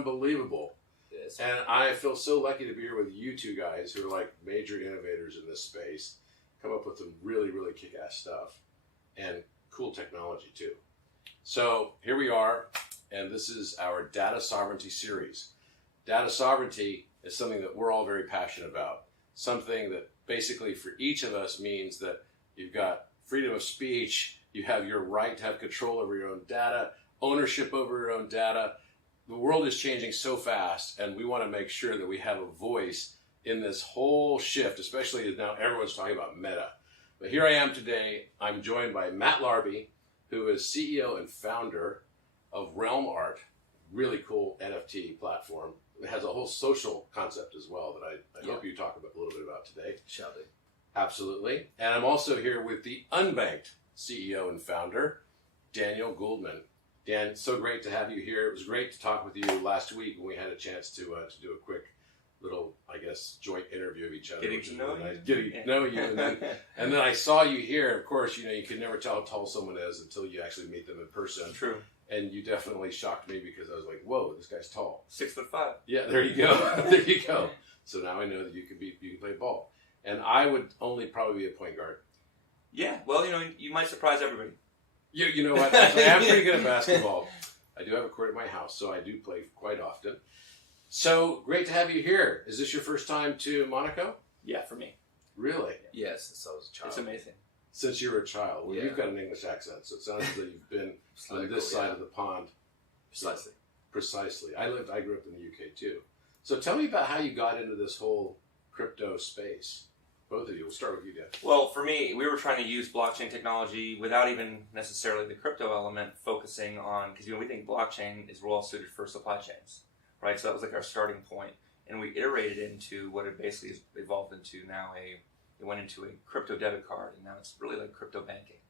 unbelievable. Yes. And I feel so lucky to be here with you two guys who are like major innovators in this space, come up with some really, really kick-ass stuff and cool technology too. So here we are, and this is our data sovereignty series. Data sovereignty is something that we're all very passionate about. Something that basically for each of us means that you've got freedom of speech, you have your right to have control over your own data, ownership over your own data. The world is changing so fast, and we want to make sure that we have a voice in this whole shift, especially as now everyone's talking about meta. But here I am today. I'm joined by Matt Larby, who is CEO and founder of REALM Art, really cool NFT platform. It has a whole social concept as well that I hope you talk about a little bit about today. Shall do. Absolutely. And I'm also here with the Unbanked CEO and founder, Daniel Gouldman. Dan, so great to have you here. It was great to talk with you last week when we had a chance to do a quick little, I guess, joint interview of each other. Getting to know you. Getting to know you. And then I saw you here. Of course, you know, you can never tell how tall someone is until you actually meet them in person. True. And you definitely shocked me because I was like, whoa, this guy's tall. 6'5". Yeah, there you go. There you go. So now I know that you can play ball. And I would only probably be a point guard. Yeah, well, you know, you might surprise everybody. You know what? Actually, I'm pretty good at basketball. I do have a court at my house, so I do play quite often. So great to have you here. Is this your first time to Monaco? Yeah, for me. Really? Yes, since I was a child. It's amazing. Since you were a child. Well, Yeah. you've got an English accent, so it sounds as though you've been on this side of the pond. Precisely. Precisely. I grew up in the UK too. So tell me about how you got into this whole crypto space. Both of you. We'll start with you, Dan. Well, for me, we were trying to use blockchain technology without even necessarily the crypto element, focusing on, because, you know, we think blockchain is well suited for supply chains, right? So that was like our starting point. And we iterated into what it basically has evolved into now it went into a crypto debit card, and now it's really like crypto banking,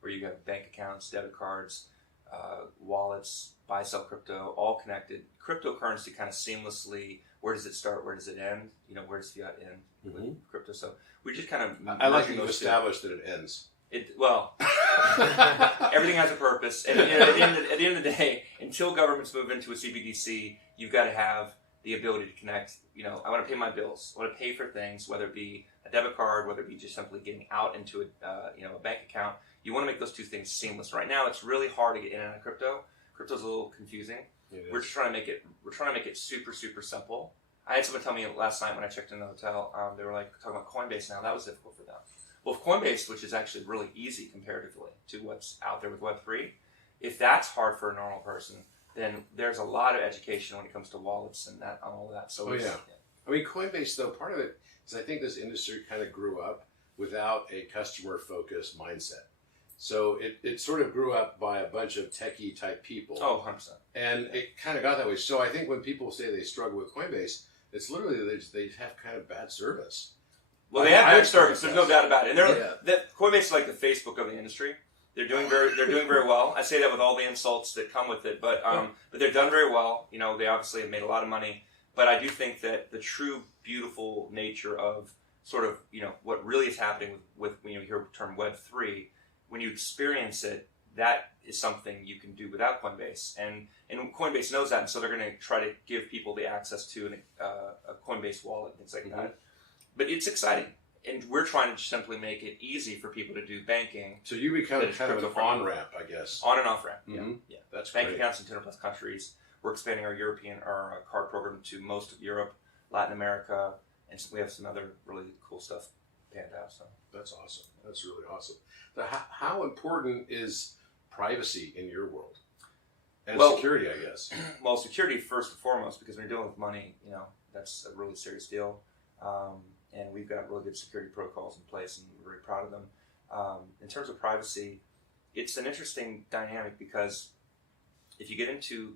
where you have bank accounts, debit cards, wallets, buy, sell crypto, all connected. Cryptocurrency kind of seamlessly, where does it start, where does it end? You know, where does fiat end with crypto? So we just kind of... I like that you've established that it ends. Well, everything has a purpose. And you know, at the end of the day, until governments move into a CBDC, you've got to have the ability to connect. You know, I want to pay my bills. I want to pay for things, whether it be a debit card, whether it be just simply getting out into a bank account. You want to make those two things seamless. Right now, it's really hard to get in and out of crypto. Crypto's a little confusing. We're just trying to make it super, super simple. I had someone tell me last night when I checked in the hotel, they were like talking about Coinbase now. That was difficult for them. Well, if Coinbase, which is actually really easy comparatively to what's out there with Web3, if that's hard for a normal person, then there's a lot of education when it comes to wallets and all of that. So I mean, Coinbase, though, part of it is I think this industry kind of grew up without a customer-focused mindset. So it sort of grew up by a bunch of techie type people. Oh, 100%. And it kind of got that way. So I think when people say they struggle with Coinbase, it's literally they have kind of bad service. Well, they have good service. There's no doubt about it. And Coinbase is like the Facebook of the industry. They're doing very well. I say that with all the insults that come with it, but they've done very well. You know, they obviously have made a lot of money. But I do think that the true beautiful nature of sort of, you know, what really is happening with when you hear the term Web3, when you experience it, that is something you can do without Coinbase, and Coinbase knows that, and so they're going to try to give people the access to a Coinbase wallet and things like that. But it's exciting, and we're trying to simply make it easy for people to do banking. So you become kind of an on-ramp, I guess. On and off ramp, yeah. That's bank great. accounts in 200 plus countries. We're expanding our card program to most of Europe, Latin America, and we have some other really cool stuff panned out. So that's awesome. That's really awesome. So how important is privacy in your world? And security, I guess. Well, security first and foremost, because when you're dealing with money, you know, that's a really serious deal. And we've got really good security protocols in place, and we're very proud of them. In terms of privacy, it's an interesting dynamic because if you get into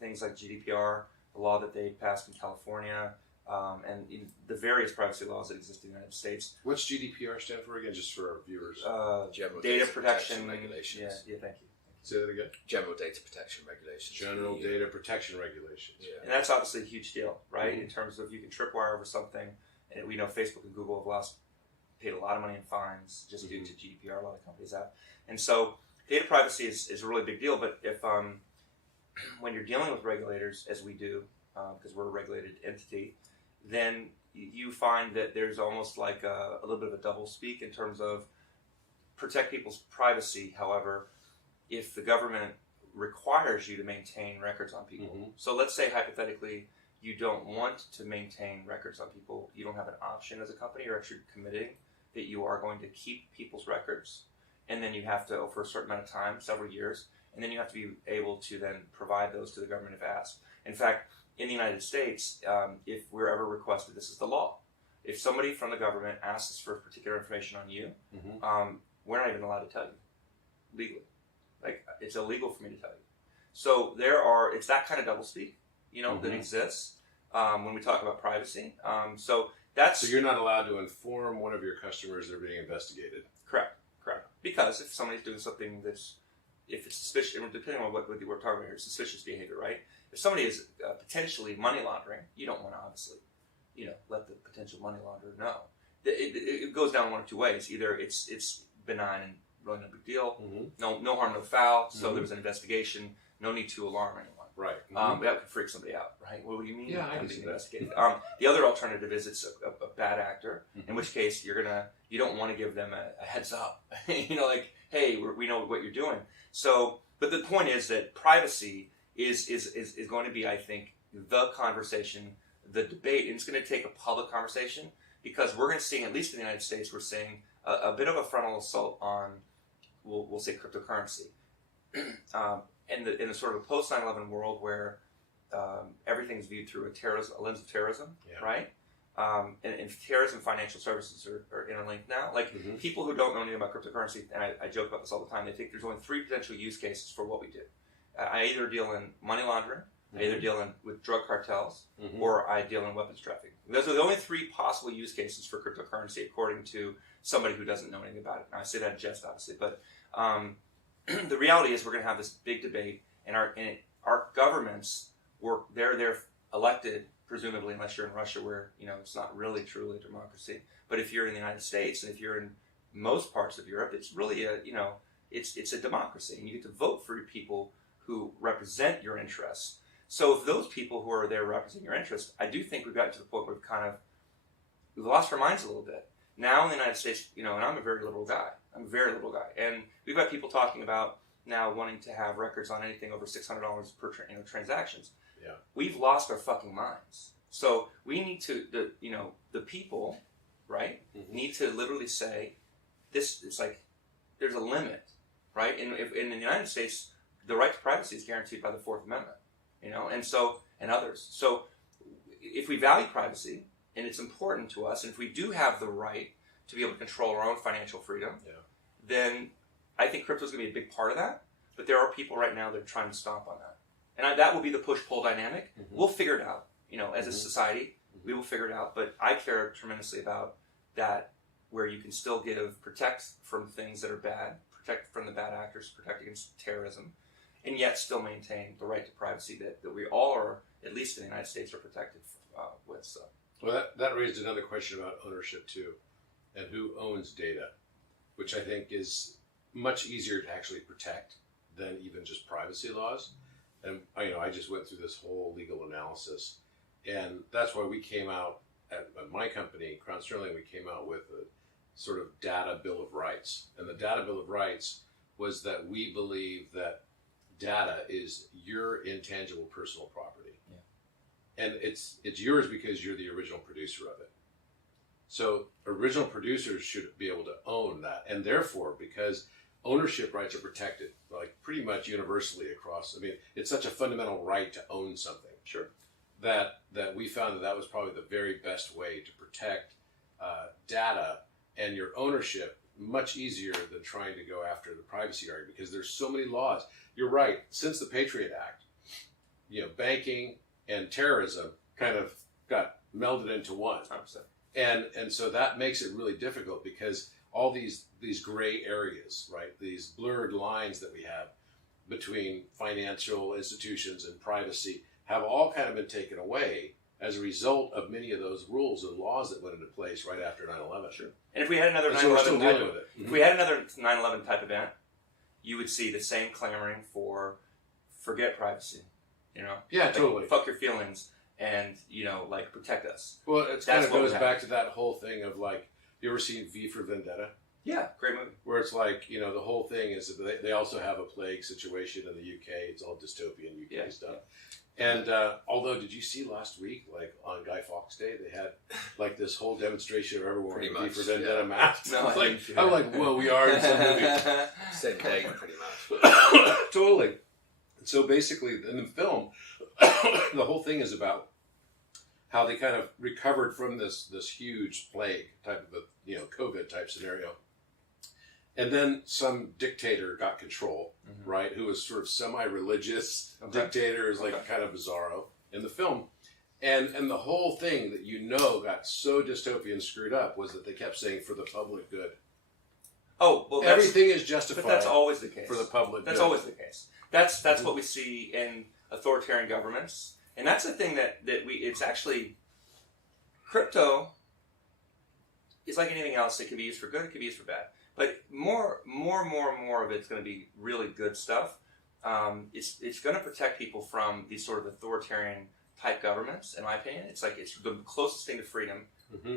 things like GDPR, the law that they passed in California, and the various privacy laws that exist in the United States. What's GDPR stand for again, just for our viewers? General Data protection regulations. Yeah, thank you. Say that again? General data protection regulations. General data protection regulations. Yeah. And that's obviously a huge deal, right? In terms of you can tripwire over something, and we know Facebook and Google have paid a lot of money in fines just due to GDPR. A lot of companies have, and so data privacy is a really big deal. But if when you're dealing with regulators, as we do, because we're a regulated entity, then you find that there's almost like a little bit of a double speak in terms of protect people's privacy. However, if the government requires you to maintain records on people, so let's say hypothetically you don't want to maintain records on people, you don't have an option as a company, you're actually committing that you are going to keep people's records, and then you have to, for a certain amount of time, several years, and then you have to be able to then provide those to the government if asked. In fact, in the United States, if we're ever requested, this is the law. If somebody from the government asks us for particular information on you, we're not even allowed to tell you legally. Like, it's illegal for me to tell you. So it's that kind of doublespeak, that exists when we talk about privacy. So you're not allowed to inform one of your customers they're being investigated. Correct. Because if somebody's doing something if it's suspicious, depending on what we're talking about here, suspicious behavior, right? If somebody is potentially money laundering, you don't want to obviously, let the potential money launderer know. It goes down one of two ways. Either it's benign and really no big deal, no harm, no foul. So there was an investigation, no need to alarm anyone. Right. That could freak somebody out, right? What do you mean? Yeah, I'm being investigated. The other alternative is it's a bad actor, in which case you don't want to give them a heads up. Like, hey, we know what you're doing. So, but the point is that privacy is going to be, I think, the conversation, the debate, and it's going to take a public conversation, because we're going to see, at least in the United States, we're seeing a bit of a frontal assault on, we'll say, cryptocurrency. In the sort of a post 9/11 world where everything's viewed through a lens of terrorism, right? And terrorism and financial services are interlinked now. Like, people who don't know anything about cryptocurrency, and I joke about this all the time, they think there's only 3 potential use cases for what we do. I either deal in money laundering, I either deal with drug cartels, or I deal in weapons trafficking. Those are the only 3 possible use cases for cryptocurrency, according to somebody who doesn't know anything about it. Now, I say that in jest, obviously, but the reality is we're going to have this big debate, and our governments they're elected, presumably, unless you're in Russia, where it's not really truly a democracy. But if you're in the United States, and if you're in most parts of Europe, it's really it's a democracy, and you get to vote for people who represent your interests. So if those people who are there representing your interests, I do think we've gotten to the point where we've lost our minds a little bit. Now in the United States, and I'm a very liberal guy. And we've got people talking about now wanting to have records on anything over $600 per transactions. Yeah. We've lost our fucking minds. So we need to, the people, right, need to literally say, it's like, there's a limit, right? In the United States, the right to privacy is guaranteed by the 4th Amendment, and others. So if we value privacy, and it's important to us, and if we do have the right to be able to control our own financial freedom, then I think crypto is going to be a big part of that. But there are people right now that are trying to stomp on that. And that will be the push-pull dynamic. We'll figure it out. As a society, we will figure it out. But I care tremendously about that, where you can still protect from things that are bad, protect from the bad actors, protect against terrorism, and yet still maintain the right to privacy that we all are, at least in the United States, are protected with. So. Well, that raised another question about ownership, too, and who owns data, which I think is much easier to actually protect than even just privacy laws. And I just went through this whole legal analysis, and that's why we came out at my company, Crown Sterling. We came out with a sort of data bill of rights, and the data bill of rights was that we believe that data is your intangible personal property, and it's yours because you're the original producer of it. So original producers should be able to own that, and therefore, because ownership rights are protected, like pretty much universally across. I mean, it's such a fundamental right to own something. Sure. That we found that was probably the very best way to protect data and your ownership, much easier than trying to go after the privacy argument, because there's so many laws. You're right. Since the Patriot Act, banking and terrorism kind of got melded into one. 100%. And so that makes it really difficult, because all these gray areas, right? These blurred lines that we have between financial institutions and privacy have all kind of been taken away as a result of many of those rules and laws that went into place right after 9/11. Sure. And if we had another 9/11 type of, if we had another 9/11 type event, you would see the same clamoring for forget privacy. You know? Yeah, Like, totally. fuck your feelings and, you know, like, protect us. Well, it kind That's of what goes would back to that whole thing of like, you ever seen V for Vendetta? Yeah, great movie. Where it's like, you know, the whole thing is that they also have a plague situation in the UK. It's all dystopian UK stuff. And although, did you see last week, like on Guy Fawkes Day, they had like this whole demonstration of everyone Pretty wearing V much, for Vendetta masks. No, I Like, didn't see I'm that. like, whoa, we are in some movie. Same day, pretty much. Totally. So basically, in the film, the whole thing is about how they kind of recovered from this huge plague type of a COVID type scenario, and then some dictator got control, right? Who was sort of semi-religious dictator, is like kind of bizarro in the film, and the whole thing that got so dystopian screwed up was that they kept saying for the public good. Oh, well, Everything is justified. But that's always the case. For the public That's good. always the case. That's what we see in authoritarian governments. And that's the thing it's actually, crypto is like anything else. It can be used for good, it can be used for bad. But more of it's going to be really good stuff. It's going to protect people from these sort of authoritarian type governments, in my opinion. It's like, it's the closest thing to freedom,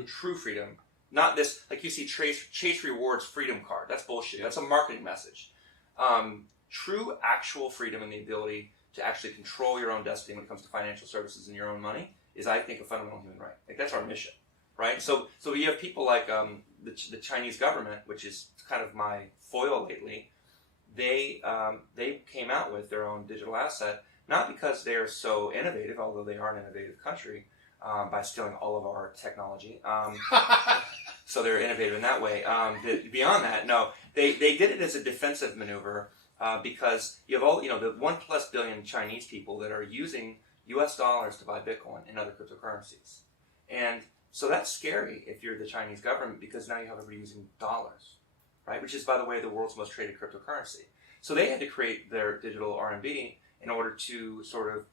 true freedom. Not this, like you see Chase Rewards freedom card. That's bullshit. That's a marketing message. True actual freedom and the ability to actually control your own destiny when it comes to financial services and your own money is, I think, a fundamental human right. Like, that's our mission, right? So you have people like the Chinese government, which is kind of my foil lately. They came out with their own digital asset, not because they are so innovative, although they are an innovative country, by stealing all of our technology. So they're innovative in that way. Beyond that, no, they did it as a defensive maneuver. Because you have all, the 1+ billion Chinese people that are using US dollars to buy Bitcoin and other cryptocurrencies. And so that's scary if you're the Chinese government, because now you have everybody using dollars, right? Which is, by the way, the world's most traded cryptocurrency. So they had to create their digital RMB in order to sort of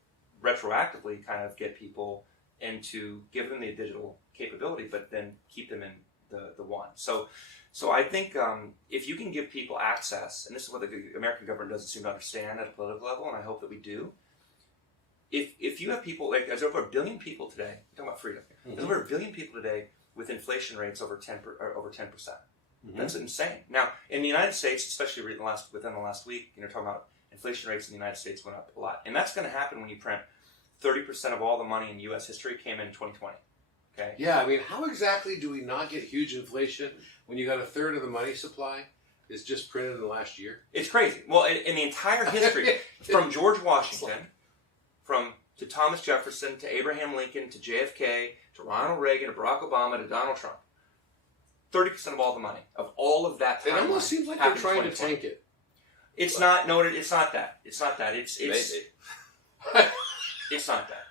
retroactively kind of get people into, give them the digital capability, but then keep them in the one. So I think if you can give people access, and this is what the American government doesn't seem to understand at a political level, and I hope that we do. If you have people, like there's over 1 billion people today, we're talking about freedom, there's over 1 billion people today with inflation rates over 10%. That's insane. Now, in the United States, especially within the last week, talking about inflation rates in the United States went up a lot. And that's going to happen when you print 30% of all the money in U.S. history came in 2020. Okay. Yeah, I mean, how exactly do we not get huge inflation when you got a third of the money supply is just printed in the last year? It's crazy. Well, in the entire history, from George Washington, to Thomas Jefferson, to Abraham Lincoln, to JFK, to Ronald Reagan, to Barack Obama, to Donald Trump, 30% of all the money, of all of that time. It almost seems like they're trying to tank it. It's not. No, it's not that. It's not that. It's Maybe. It's not that.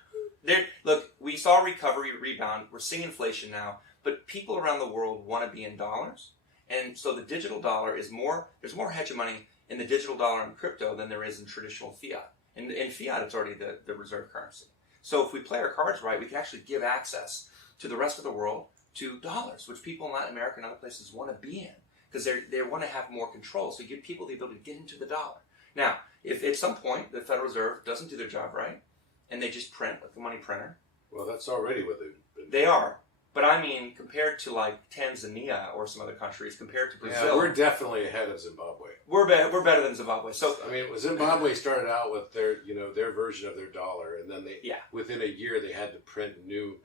Look, we saw recovery, rebound. We're seeing inflation now, but people around the world want to be in dollars, and so the digital dollar is more. There's more hegemony in the digital dollar and crypto than there is in traditional fiat. In fiat, it's already the reserve currency. So if we play our cards right, we can actually give access to the rest of the world to dollars, which people in Latin America and other places want to be in because they want to have more control. So you give people the ability to get into the dollar. Now, if at some point the Federal Reserve doesn't do their job right, and they just print like a money printer. Well, that's already what they've been. They are. But I mean, compared to like Tanzania or some other countries, compared to Brazil. Yeah, we're definitely ahead of Zimbabwe. We're better than Zimbabwe. So I mean, Zimbabwe started out with their version of their dollar, and then within a year they had to print new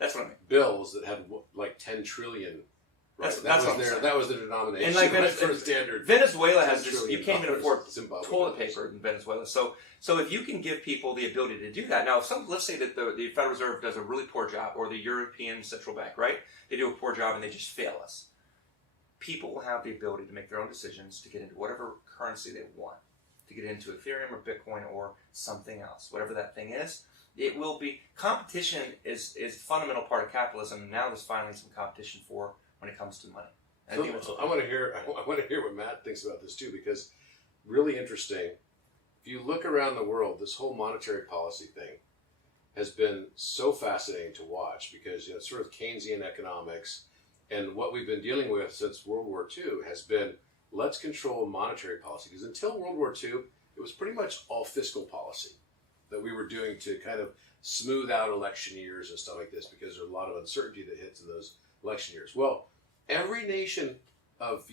bills that had like 10 trillion. Right? That was the denomination. And like standard. Venezuela has this. You can't even afford Zimbabwe toilet paper in Venezuela. So if you can give people the ability to do that, now let's say that the Federal Reserve does a really poor job, or the European Central Bank, right? They do a poor job and they just fail us. People will have the ability to make their own decisions to get into whatever currency they want, to get into Ethereum or Bitcoin or something else, whatever that thing is. It will be competition is a fundamental part of capitalism. And now there's finally some competition for when it comes to money. I want to hear what Matt thinks about this too, because really interesting. If you look around the world, this whole monetary policy thing has been so fascinating to watch because it's sort of Keynesian economics, and what we've been dealing with since World War II has been let's control monetary policy, because until World War II, it was pretty much all fiscal policy. that we were doing to kind of smooth out election years and stuff like this, because there's a lot of uncertainty that hits in those election years. Well, every nation of,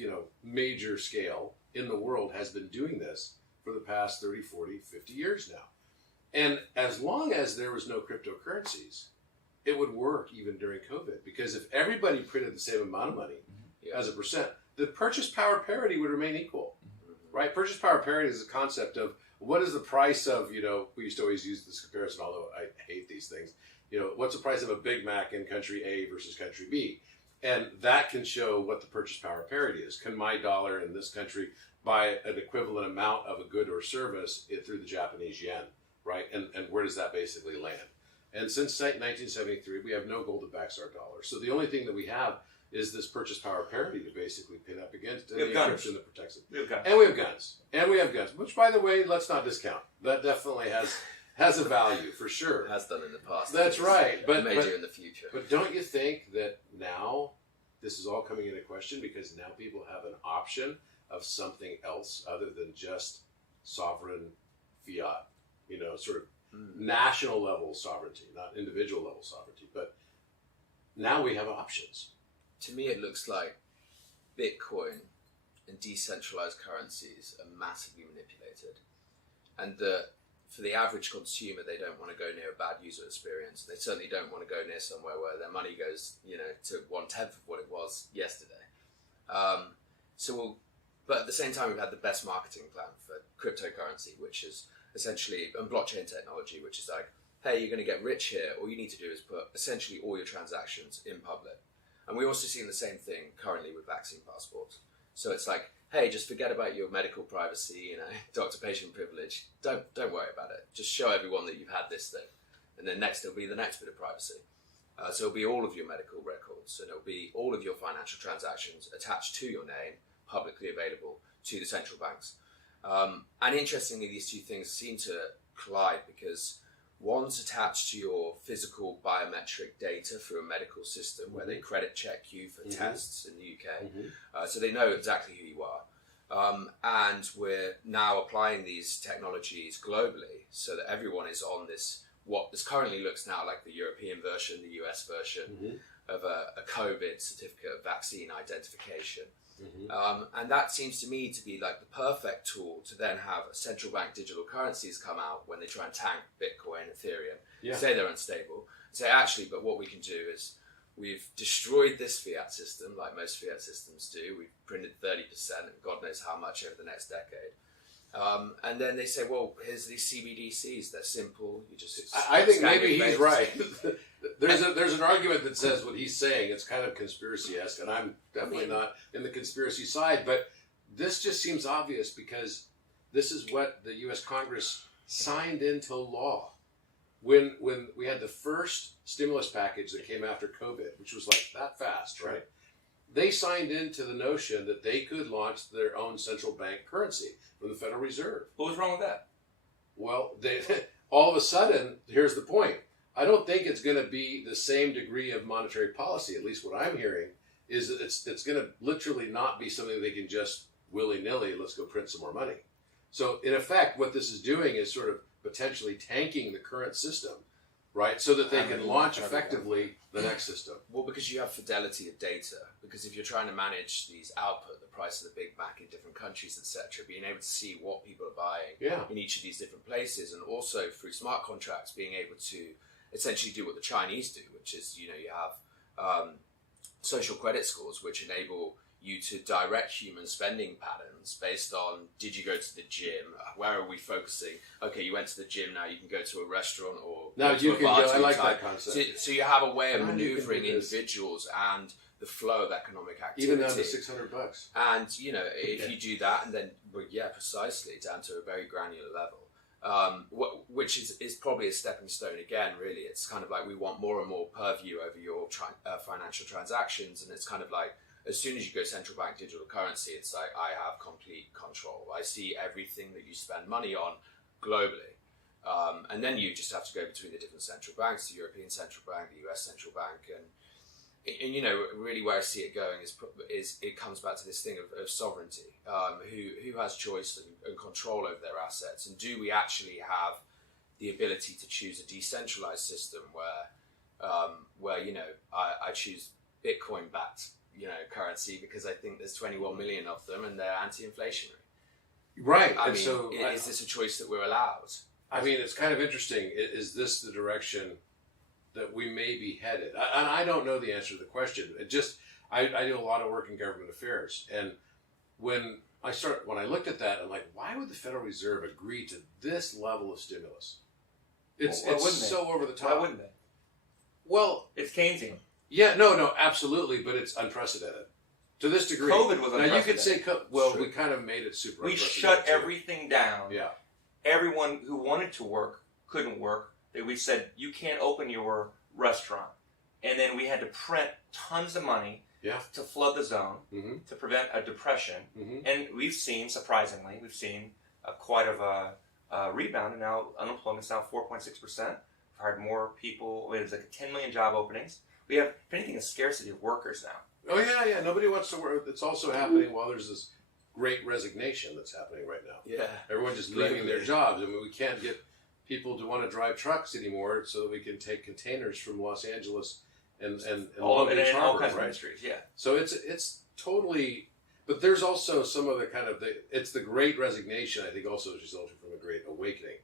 major scale in the world has been doing this for the past 30, 40, 50 years now. And as long as there was no cryptocurrencies, it would work even during COVID, because if everybody printed the same amount of money as a percent, the purchase power parity would remain equal, right? Purchase power parity is a concept of what is the price of, we used to always use this comparison, although I hate these things, what's the price of a Big Mac in country A versus country B? And that can show what the purchase power parity is. Can my dollar in this country buy an equivalent amount of a good or service through the Japanese yen, right? And where does that basically land? And since 1973, we have no gold that backs our dollar. So the only thing that we have is this purchase power parity to basically pin up against the encryption that protects it. We have guns. And we have guns. And we have guns, which, by the way, let's not discount. That definitely has a value, for sure. It has done in the past. That's right. But may do in the future. But don't you think that now this is all coming into question, because now people have an option of something else other than just sovereign fiat, sort of national level sovereignty, not individual level sovereignty, but now we have options. To me, it looks like Bitcoin and decentralized currencies are massively manipulated, and for the average consumer, they don't want to go near a bad user experience. They certainly don't want to go near somewhere where their money goes, to 1/10 of what it was yesterday. But at the same time, we've had the best marketing plan for cryptocurrency, which is essentially, and blockchain technology, which is like, hey, you're going to get rich here. All you need to do is put essentially all your transactions in public. And we're also seeing the same thing currently with vaccine passports. So it's like, hey, just forget about your medical privacy, doctor-patient privilege. Don't worry about it. Just show everyone that you've had this thing. And then next, it'll be the next bit of privacy. So it'll be all of your medical records, and it'll be all of your financial transactions attached to your name, publicly available to the central banks. And interestingly, these two things seem to collide, because one's attached to your physical biometric data through a medical system where they credit check you for tests in the UK. So they know exactly who you are. And we're now applying these technologies globally so that everyone is on what this currently looks now like the European version, the US version of a COVID certificate of vaccine identification. And that seems to me to be like the perfect tool to then have central bank digital currencies come out when they try and tank Bitcoin, Ethereum, say they're unstable, say actually, but what we can do is we've destroyed this fiat system like most fiat systems do. We've printed 30% and God knows how much over the next decade. And then they say, well, here's these CBDCs. They're simple. I think maybe he's right. There's an argument that says what he's saying, it's kind of conspiracy-esque, and I'm definitely not in the conspiracy side, but this just seems obvious, because this is what the U.S. Congress signed into law when we had the first stimulus package that came after COVID, which was like that fast, right? They signed into the notion that they could launch their own central bank currency from the Federal Reserve. What was wrong with that? Well, all of a sudden, here's the point. I don't think it's going to be the same degree of monetary policy. At least what I'm hearing is that it's going to literally not be something they can just willy-nilly, let's go print some more money. So in effect, what this is doing is sort of potentially tanking the current system, right? So that they can launch effectively the next system. Well, because you have fidelity of data. Because if you're trying to manage these output, the price of the Big Mac in different countries, etc., being able to see what people are buying in each of these different places, and also through smart contracts, being able to essentially do what the Chinese do, which is, you have social credit scores, which enable you to direct human spending patterns based on, did you go to the gym? Where are we focusing? Okay, you went to the gym, now you can go to a restaurant or now you can go. I like that concept. So you have a way of maneuvering individuals and the flow of economic activity. Even down to $600. And, if you do that, and then, precisely, down to a very granular level. Which is probably a stepping stone again, really. It's kind of like we want more and more purview over your financial transactions, and it's kind of like as soon as you go central bank digital currency, it's like I have complete control. I see everything that you spend money on globally. And then you just have to go between the different central banks, the European Central Bank, the US Central Bank, and really where I see it going is it comes back to this thing of sovereignty. Who has choice and control over their assets, and do we actually have the ability to choose a decentralized system where you know, I choose Bitcoin backed, you know, currency because I think there's 21 million of them and they're anti-inflationary. Right. I and mean, so is this a choice that we're allowed? I mean, it's kind of interesting. Is this the direction that we may be headed? And I don't know the answer to the question. I do a lot of work in government affairs, and when I looked at that, I'm like, why would the Federal Reserve agree to this level of stimulus? It's so over the top. Why wouldn't they? Well, It's Keynesian. yeah, no, absolutely, but it's unprecedented to this degree. COVID was unprecedented. Now you could say, we kind of made it super. We unprecedented shut too. everything down. Yeah. Everyone who wanted to work couldn't work. We said, you can't open your restaurant. And then we had to print tons of money to flood the zone, to prevent a depression. And we've seen, surprisingly, quite of a rebound, and now unemployment's now 4.6%. We've hired more people. There's like 10 million job openings. We have, if anything, a scarcity of workers now. Oh yeah. Nobody wants to work. It's also happening while there's this great resignation that's happening right now. Yeah. Everyone's just leaving their jobs. I mean, we can't get people to want to drive trucks anymore, so that we can take containers from Los Angeles and all Long Beach kinds Harbor, of right? industries. Yeah. So it's totally. But there's also some of the kind of it's the Great Resignation. I think also is resulting from a Great Awakening,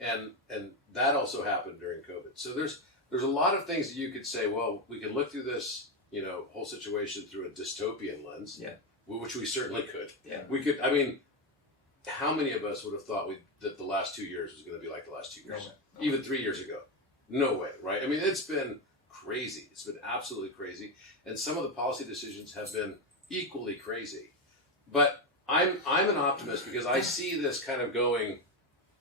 and that also happened during COVID. So there's a lot of things that you could say. Well, we can look through this, you know, whole situation through a dystopian lens. Yeah. Which we certainly could. Yeah. We could. I mean, how many of us would have thought that the last 2 years was going to be like the last 2 years? No. Even 3 years ago. No way, right? I mean, it's been crazy. It's been absolutely crazy. And some of the policy decisions have been equally crazy. But I'm an optimist because I see this kind of going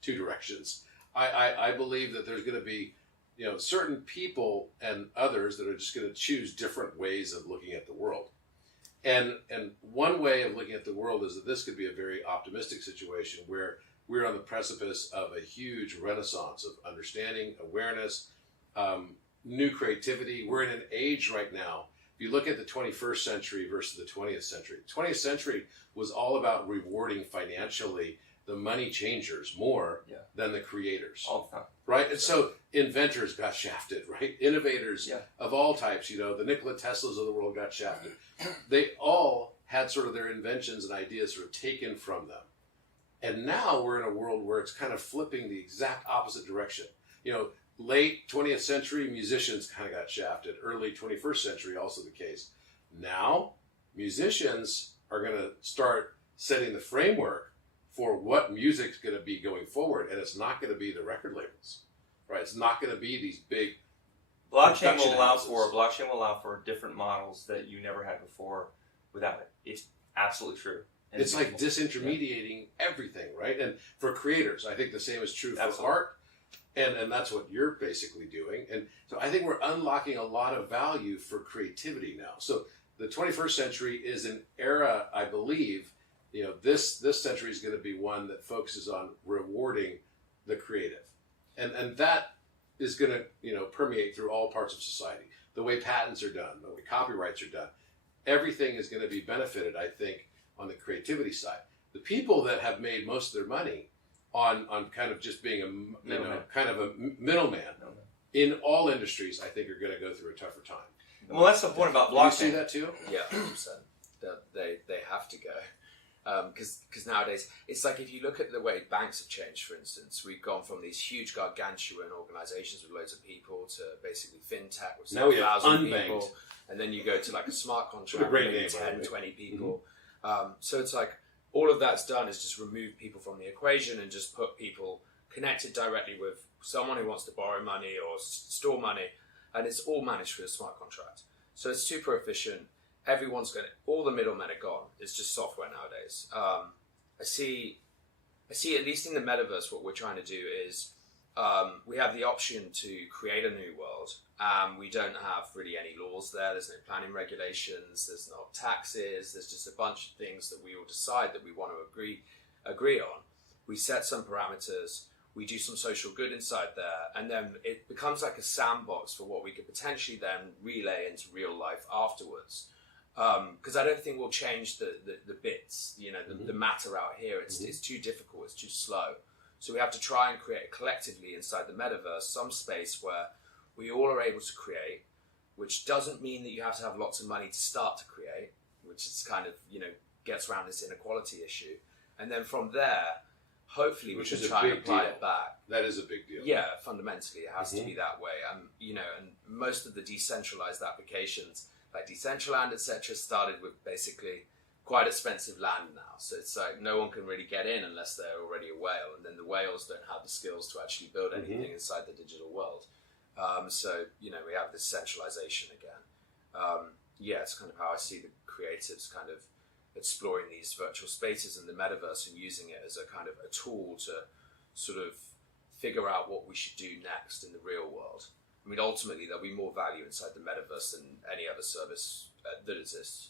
two directions. I believe that there's going to be, you know, certain people and others that are just going to choose different ways of looking at the world. And one way of looking at the world is that this could be a very optimistic situation where we're on the precipice of a huge renaissance of understanding, awareness, new creativity. We're in an age right now. If you look at the 21st century versus the 20th century, the 20th century was all about rewarding financially the money changers more than the creators. All the time. Right? And so inventors got shafted, right? Innovators of all types, you know, the Nikola Teslas of the world got shafted. They all had sort of their inventions and ideas sort of taken from them. And now we're in a world where it's kind of flipping the exact opposite direction. You know, late 20th century, musicians kind of got shafted. Early 21st century, also the case. Now, musicians are going to start setting the framework for what music's going to be going forward, and it's not going to be the record labels, right? It's not going to be these big blockchain production houses. Blockchain will allow for different models that you never had before without it. It's absolutely true. And it's like disintermediating everything, right? And for creators, I think the same is true for art, and that's what you're basically doing. And so I think we're unlocking a lot of value for creativity now. So the 21st century is an era, I believe, you know, this century is going to be one that focuses on rewarding the creative. And that is going to, you know, permeate through all parts of society. The way patents are done, the way copyrights are done, everything is going to be benefited, I think, on the creativity side. The people that have made most of their money on kind of just being a middleman in all industries, I think are going to go through a tougher time. Well, that's the point about blockchain. Do you see that too? Yeah, 100%. They have to go. Because now-nowadays, it's like if you look at the way banks have changed, for instance, we've gone from these huge gargantuan organizations with loads of people to basically fintech with 7,000 people. And then you go to like a smart contract with maybe 10, 20 people. So it's like all of that's done is just remove people from the equation and just put people connected directly with someone who wants to borrow money or store money. And it's all managed through a smart contract. So it's super efficient. Everyone's going to, all the middlemen are gone. It's just software nowadays. I see at least in the metaverse, what we're trying to do is we have the option to create a new world. We don't have really any laws there. There's no planning regulations. There's no taxes. There's just a bunch of things that we all decide that we want to agree on. We set some parameters. We do some social good inside there. And then it becomes like a sandbox for what we could potentially then relay into real life afterwards. Because I don't think we'll change the bits, you know, the matter out here. It's too difficult. It's too slow. So we have to try and create collectively inside the metaverse some space where we all are able to create, which doesn't mean that you have to have lots of money to start to create, which is kind of, gets around this inequality issue. And then from there, hopefully we can try and apply it back. That is a big deal. Yeah, fundamentally, it has to be that way. And most of the decentralized applications, like Decentralized, etc., started with basically quite expensive land now. So it's like no one can really get in unless they're already a whale. And then the whales don't have the skills to actually build anything inside the digital world. So, we have this centralization again. It's kind of how I see the creatives kind of exploring these virtual spaces in the metaverse and using it as a kind of a tool to sort of figure out what we should do next in the real world. I mean, ultimately, there'll be more value inside the metaverse than any other service that exists.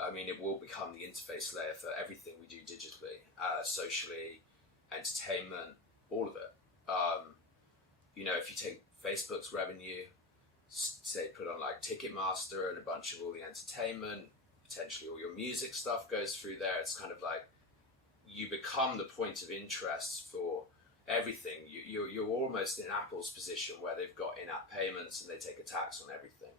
I mean, it will become the interface layer for everything we do digitally, socially, entertainment, all of it. If you take Facebook's revenue, say put on like Ticketmaster and a bunch of all the entertainment, potentially all your music stuff goes through there. It's kind of like you become the point of interest for everything. You're almost in Apple's position where they've got in-app payments and they take a tax on everything.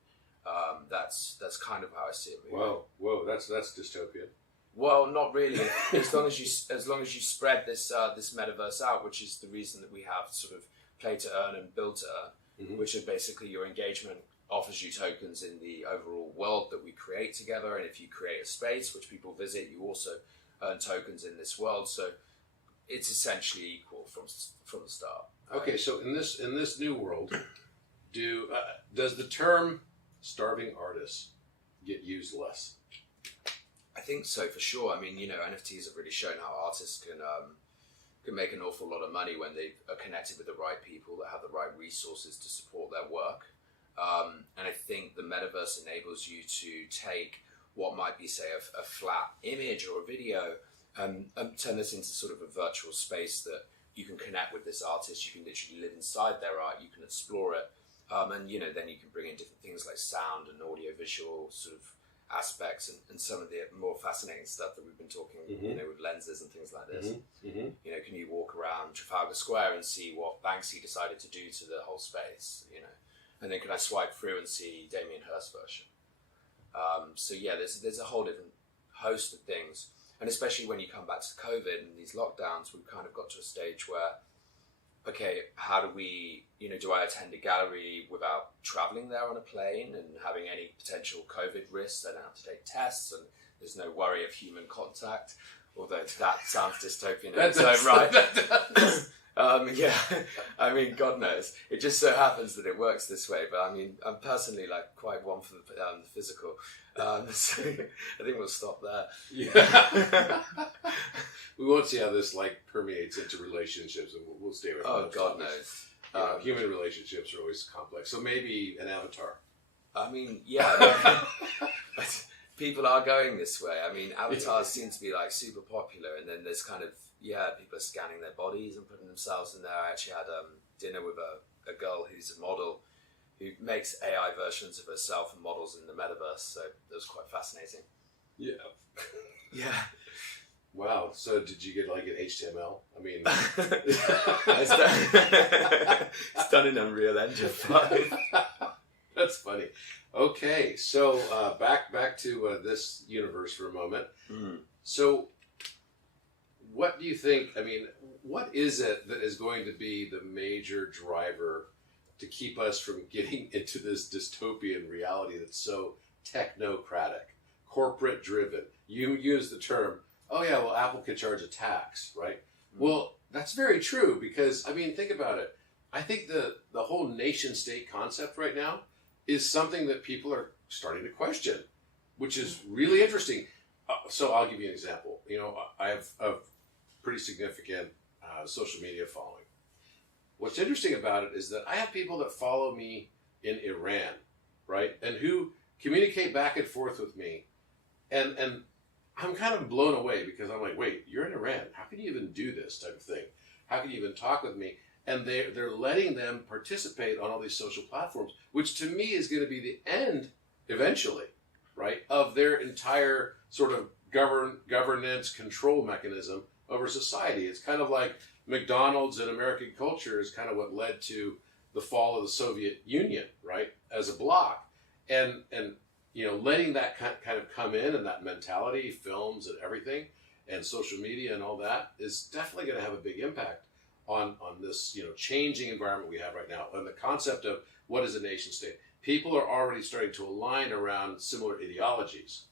That's kind of how I see it. Whoa, that's dystopian. Well, not really. as long as you spread this metaverse out, which is the reason that we have sort of play to earn and build to earn, which are basically your engagement offers you tokens in the overall world that we create together. And if you create a space which people visit, you also earn tokens in this world. So it's essentially equal from the start. Okay, so in this new world, does the term starving artists get used less? I think so, for sure. I mean, NFTs have really shown how artists can make an awful lot of money when they are connected with the right people that have the right resources to support their work. And I think the metaverse enables you to take what might be, say, a flat image or a video and turn this into sort of a virtual space that you can connect with this artist. You can literally live inside their art. You can explore it. And, then you can bring in different things like sound and audio-visual sort of aspects and some of the more fascinating stuff that we've been talking, with lenses and things like this. Can you walk around Trafalgar Square and see what Banksy decided to do to the whole space, And then can I swipe through and see Damien Hirst's version? There's a whole different host of things. And especially when you come back to COVID and these lockdowns, we've kind of got to a stage where, okay, how do we, do I attend a gallery without traveling there on a plane and having any potential COVID risks? I don't have to take tests and there's no worry of human contact, although that sounds dystopian in its own right. I mean, God knows. It just so happens that it works this way, but I mean, I'm personally quite one for the physical. So I think we'll stop there. Yeah. We won't see how this permeates into relationships, and we'll stay with. Oh, God knows. Human relationships are always complex. So maybe an avatar. I mean, yeah. People are going this way. I mean, avatars seem to be super popular, and then there's kind of people are scanning their bodies and putting themselves in there. I actually had dinner with a girl who's a model who makes AI versions of herself and models in the metaverse. So that was quite fascinating. Yeah. Yeah. Wow. So did you get an HTML? I mean, it's done in Unreal Engine 5. That's funny. Okay, so back to this universe for a moment. So what do you think, what is it that is going to be the major driver to keep us from getting into this dystopian reality that's so technocratic, corporate driven? You use the term, Apple could charge a tax, right? Well, that's very true because, think about it. I think the whole nation state concept right now is something that people are starting to question, which is really interesting. So I'll give you an example. I have a pretty significant social media following. What's interesting about it is that I have people that follow me in Iran, right? And who communicate back and forth with me. And I'm kind of blown away because I'm like, wait, you're in Iran. How can you even do this type of thing? How can you even talk with me? And they're letting them participate on all these social platforms, which to me is going to be the end, eventually, right, of their entire sort of governance control mechanism over society. It's kind of like McDonald's and American culture is kind of what led to the fall of the Soviet Union, right, as a bloc. And letting that kind of come in, and that mentality, films and everything, and social media and all that is definitely going to have a big impact on this, changing environment we have right now. And the concept of what is a nation state. People are already starting to align around similar ideologies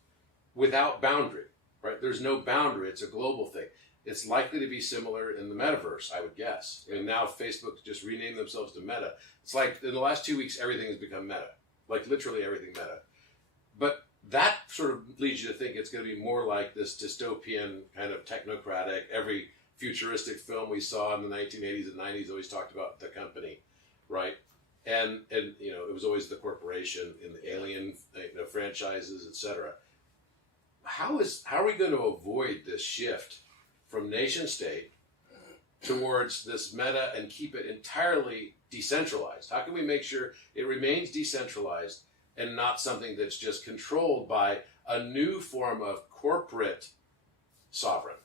without boundary, right? There's no boundary. It's a global thing. It's likely to be similar in the metaverse, I would guess. And now Facebook just renamed themselves to Meta. It's like in the last 2 weeks, everything has become Meta, like literally everything Meta. But that sort of leads you to think it's going to be more like this dystopian kind of technocratic. Every futuristic film we saw in the 1980s and 90s always talked about the company, right? And it was always the corporation in the alien franchises, etc. How are we going to avoid this shift from nation state towards this meta and keep it entirely decentralized? How can we make sure it remains decentralized and not something that's just controlled by a new form of corporate sovereign?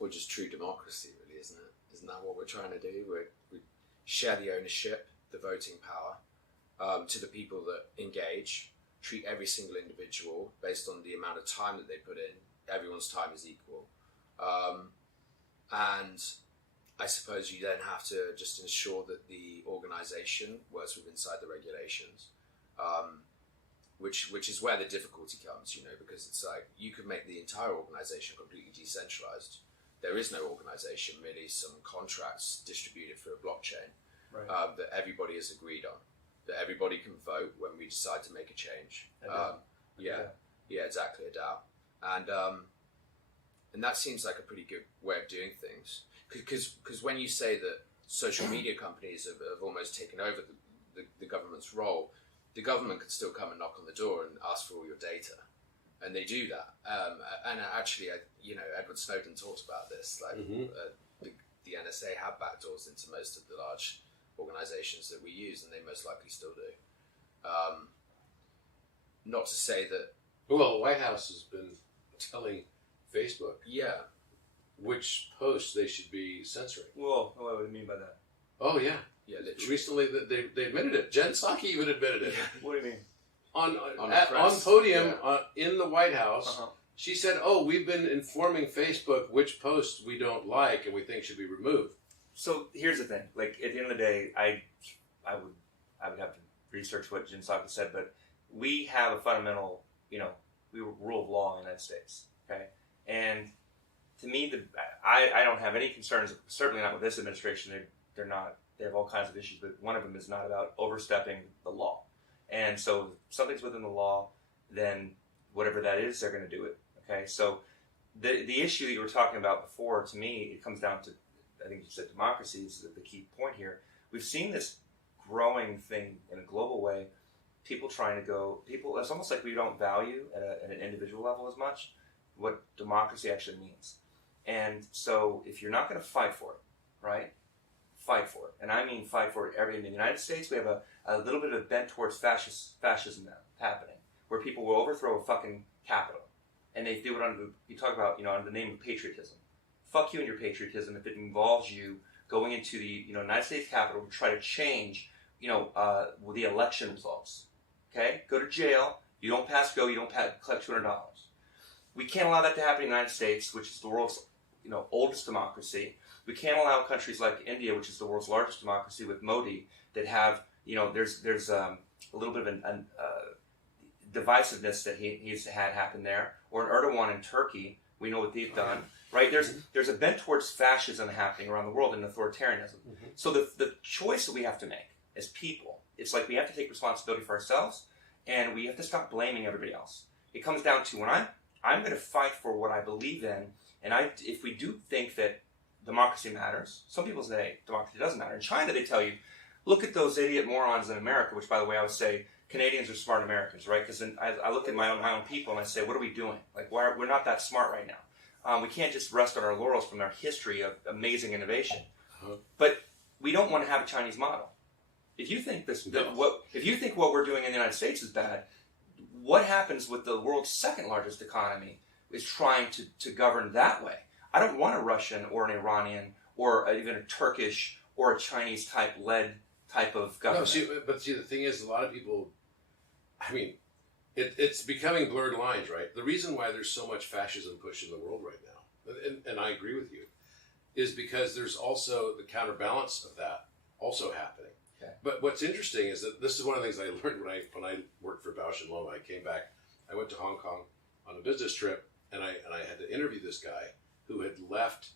Or just true democracy, really, isn't it? Isn't that what we're trying to do? We share the ownership, the voting power, to the people that engage, treat every single individual based on the amount of time that they put in. Everyone's time is equal. And I suppose you then have to just ensure that the organization works within inside the regulations, which is where the difficulty comes, because it's like you could make the entire organization completely decentralized. There is no organization, merely some contracts distributed through a blockchain, right. That everybody has agreed on, that everybody can vote when we decide to make a change. Yeah, exactly, a DAO. And that seems like a pretty good way of doing things. Because when you say that social media companies have almost taken over the government's role, the government could still come and knock on the door and ask for all your data. And they do that. And actually, Edward Snowden talks about this. The NSA have backdoors into most of the large organizations that we use, and they most likely still do. Not to say that... Well, the White House has been telling Facebook which posts they should be censoring. Well, what do you mean by that? Oh, yeah. Yeah, literally. Recently, they admitted it. Jen Psaki even admitted it. What do you mean? On podium in the White House, she said, we've been informing Facebook which posts we don't like and we think should be removed. So here's the thing. Like, at the end of the day, I would have to research what Jen Psaki said, but we have a fundamental, rule of law in the United States, okay? And to me, I don't have any concerns, certainly not with this administration. They have all kinds of issues, but one of them is not about overstepping the law. And so if something's within the law, then whatever that is, they're going to do it. Okay. So the issue that you were talking about before, to me, it comes down to, I think you said democracy is the key point here. We've seen this growing thing in a global way. People, it's almost like we don't value at an individual level as much what democracy actually means. And so if you're not going to fight for it, right? Fight for it. And I mean fight for it in the United States. We have a little bit of a bent towards fascism now happening, where people will overthrow a fucking capital. And they do it you talk about, under the name of patriotism. Fuck you and your patriotism if it involves you going into the United States Capitol to try to change, the election results. Okay? Go to jail. You don't pass go. You don't collect $200. We can't allow that to happen in the United States, which is the world's oldest democracy. We can't allow countries like India, which is the world's largest democracy, with Modi, that have, there's a little bit of a divisiveness that he's had happen there. Or in Erdogan in Turkey, we know what they've done, right? There's a bent towards fascism happening around the world and authoritarianism. Mm-hmm. So the choice that we have to make as people, it's like we have to take responsibility for ourselves, and we have to stop blaming everybody else. It comes down to when I'm going to fight for what I believe in, and if we do think that democracy matters. Some people say democracy doesn't matter. In China, they tell you, look at those idiot morons in America, which, by the way, I would say Canadians are smart Americans, right? Because I look at my own people and I say, what are we doing? Like, we're not that smart right now. We can't just rest on our laurels from our history of amazing innovation. But we don't want to have a Chinese model. If you think what we're doing in the United States is bad, what happens with the world's second largest economy is trying to govern that way? I don't want a Russian or an Iranian or even a Turkish or a Chinese led type of government. No, but the thing is, a lot of people, I mean, it's becoming blurred lines, right? The reason why there's so much fascism push in the world right now, and I agree with you, is because there's also the counterbalance of that also happening. Okay. But what's interesting is that this is one of the things I learned when I worked for Bausch and Lomb. I came back, I went to Hong Kong on a business trip, and I had to interview this guy who had left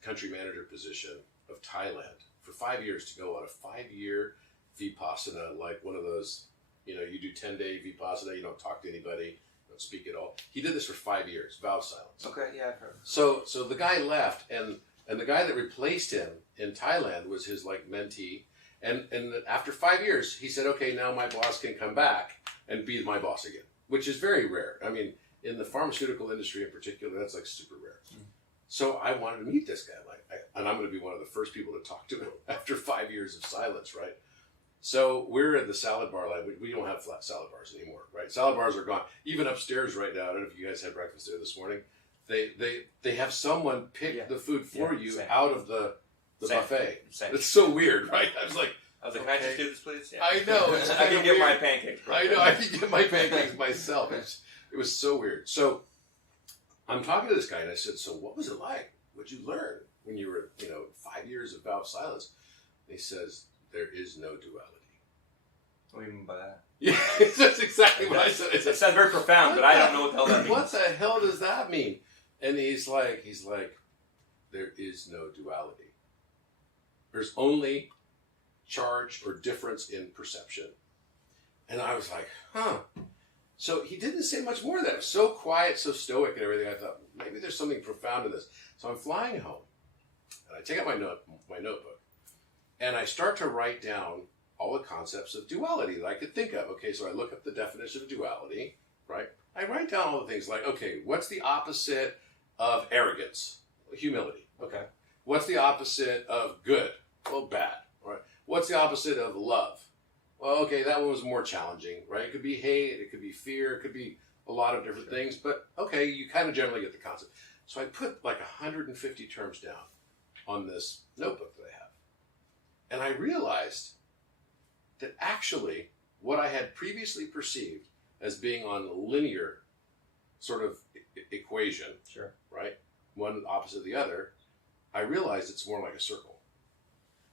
the country manager position of Thailand for 5 years to go on a 5-year Vipassana, like one of those, you do 10-day Vipassana, you don't talk to anybody, you don't speak at all. He did this for 5 years, vow of silence. Okay, yeah, I've heard. So the guy left, and the guy that replaced him in Thailand was his mentee, and after 5 years, he said, okay, now my boss can come back and be my boss again, which is very rare. I mean, in the pharmaceutical industry in particular, that's super rare. Mm. So I wanted to meet this guy, and I'm going to be one of the first people to talk to him after 5 years of silence, right? So we're at the salad bar line. We don't have flat salad bars anymore, right? Salad bars are gone. Even upstairs right now, I don't know if you guys had breakfast there this morning. They have someone pick the food for you same. Out of the buffet. Same. It's so weird, right? I was like, can I just do this, please? Yeah. I know. It's I can get my pancakes. I know. I can get my pancakes myself. It was so weird. So I'm talking to this guy, and I said, so what was it like? What'd you learn when you were, 5 years of vow of silence? And he says, there is no duality. What do you mean by that? Yeah, that's exactly what I said. It sounds very profound, but I don't know what the hell that means. What the hell does that mean? And he's like, there is no duality. There's only charge or difference in perception. And I was like, huh. So he didn't say much more than that. It was so quiet, so stoic and everything. I thought, maybe there's something profound in this. So I'm flying home, and I take out my notebook, and I start to write down all the concepts of duality that I could think of. Okay, so I look up the definition of duality, right? I write down all the things like, okay, what's the opposite of arrogance? Humility. Okay. What's the opposite of good? Well, bad. Right. What's the opposite of love? Well, okay, that one was more challenging, right? It could be hate, it could be fear, it could be a lot of different things, but okay, you kind of generally get the concept. So I put 150 terms down on this notebook that I have. And I realized that actually what I had previously perceived as being on a linear sort of equation, sure, right? One opposite of the other, I realized it's more like a circle.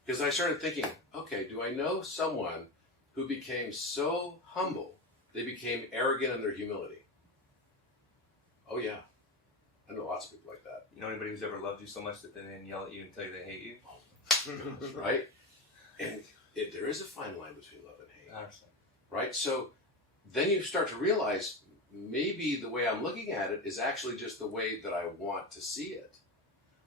Because I started thinking, okay, do I know someone who became so humble, they became arrogant in their humility? Oh yeah, I know lots of people like that. You know anybody who's ever loved you so much that they then yell at you and tell you they hate you? Right? And there is a fine line between love and hate. I understand. Right? So then you start to realize maybe the way I'm looking at it is actually just the way that I want to see it,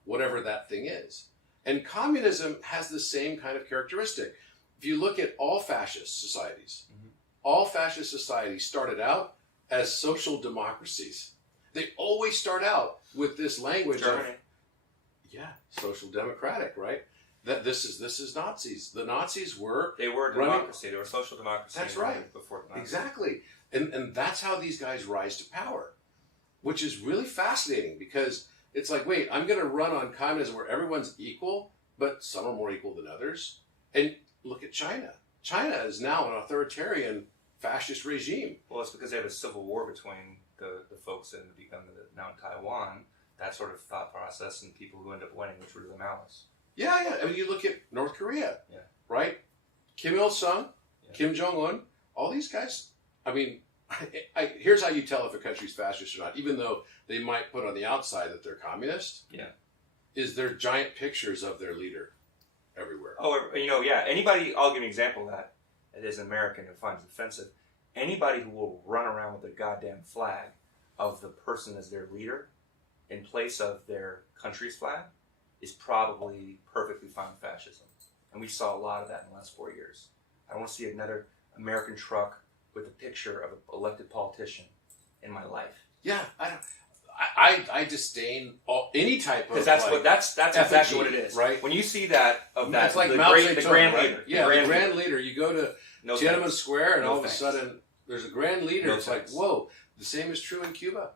whatever that thing is. And communism has the same kind of characteristic. If you look at all fascist societies, all fascist societies started out as social democracies. They always start out with this language Germany. Social democratic, right? That this is Nazis. The Nazis were a democracy. They were social democracy. That's right. Before the Nazis. Exactly. And that's how these guys rise to power, which is really fascinating because it's like, wait, I'm going to run on communism where everyone's equal, but some are more equal than others. And look at China. China is now an authoritarian fascist regime. Well, it's because they have a civil war between the folks that become now in Taiwan, that sort of thought process, and people who end up winning, which were the Maoists. Yeah. I mean, you look at North Korea, right? Kim Il-sung, Kim Jong-un, all these guys. I mean, here's how you tell if a country's fascist or not, even though they might put on the outside that they're communist. Yeah. Is there giant pictures of their leader everywhere? Oh, anybody, I'll give you an example of that. It is American who finds it offensive. Anybody who will run around with a goddamn flag of the person as their leader in place of their country's flag is probably perfectly fine with fascism. And we saw a lot of that in the last 4 years. I don't want to see another American truck with a picture of an elected politician in my life. Yeah, I disdain any type of because that's exactly what it is. Right? When you see that it's like the Mao grand Zedong, leader, the grand leader. You go to Tiananmen Square, and all of a sudden there's a grand leader. It's like, whoa. The same is true in Cuba.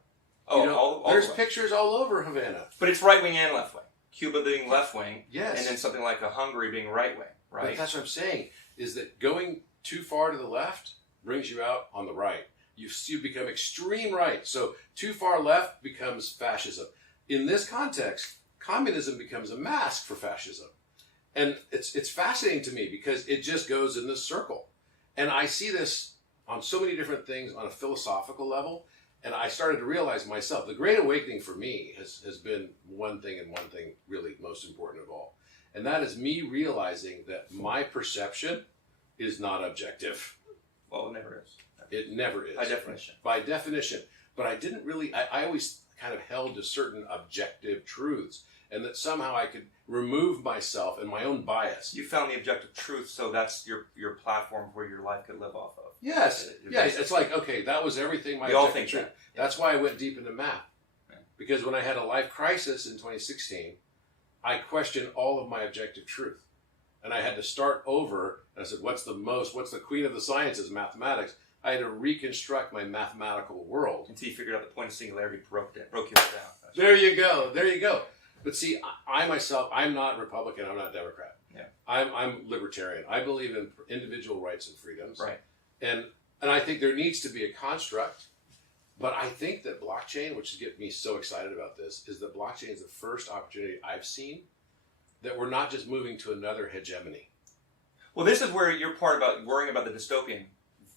Oh, there's pictures all over Havana. But it's right wing and left wing. Cuba being left wing, yes, and then something like a Hungary being right wing, right? But that's what I'm saying, is that going too far to the left brings you out on the right. You become extreme right. So too far left becomes fascism. In this context, communism becomes a mask for fascism. And it's fascinating to me because it just goes in this circle. And I see this on so many different things on a philosophical level. And I started to realize myself, the Great Awakening for me has been one thing, and one thing really most important of all. And that is me realizing that my perception is not objective. Well, it never is. It never is. By definition. By definition. But I didn't really, I always kind of held to certain objective truths, and that somehow I could remove myself and my own bias. You found the objective truth, so that's your platform where your life could live off of. Yes. It's like, okay, that was everything. We all think that. That's why I went deep into math. Yeah. Because when I had a life crisis in 2016, I questioned all of my objective truth. And I had to start over. And I said, what's the queen of the sciences? Mathematics. I had to reconstruct my mathematical world. Until you figured out the point of singularity broke you all down. There you go. But see, I myself, I'm not Republican, I'm not Democrat. Yeah. I'm libertarian. I believe in individual rights and freedoms. Right. And I think there needs to be a construct. But I think that blockchain, which gets me so excited about this, is that blockchain is the first opportunity I've seen that we're not just moving to another hegemony. Well, this is where you're part about worrying about the dystopian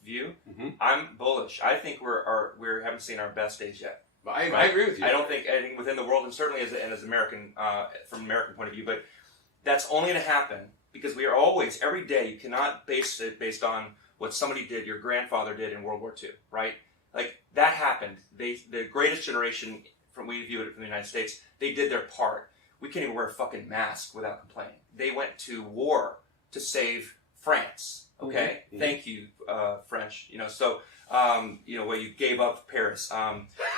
view. Mm-hmm. I'm bullish. I think we haven't seen our best days yet. I agree with you. I don't think anything within the world, and certainly as American, from an American point of view, but that's only going to happen because we are always, every day, you cannot base it based on what somebody did, your grandfather did in World War II, right? Like, that happened. The greatest generation, we view it from the United States, they did their part. We can't even wear a fucking mask without complaining. They went to war to save France, okay? Mm-hmm. Thank you, French. Where you gave up Paris.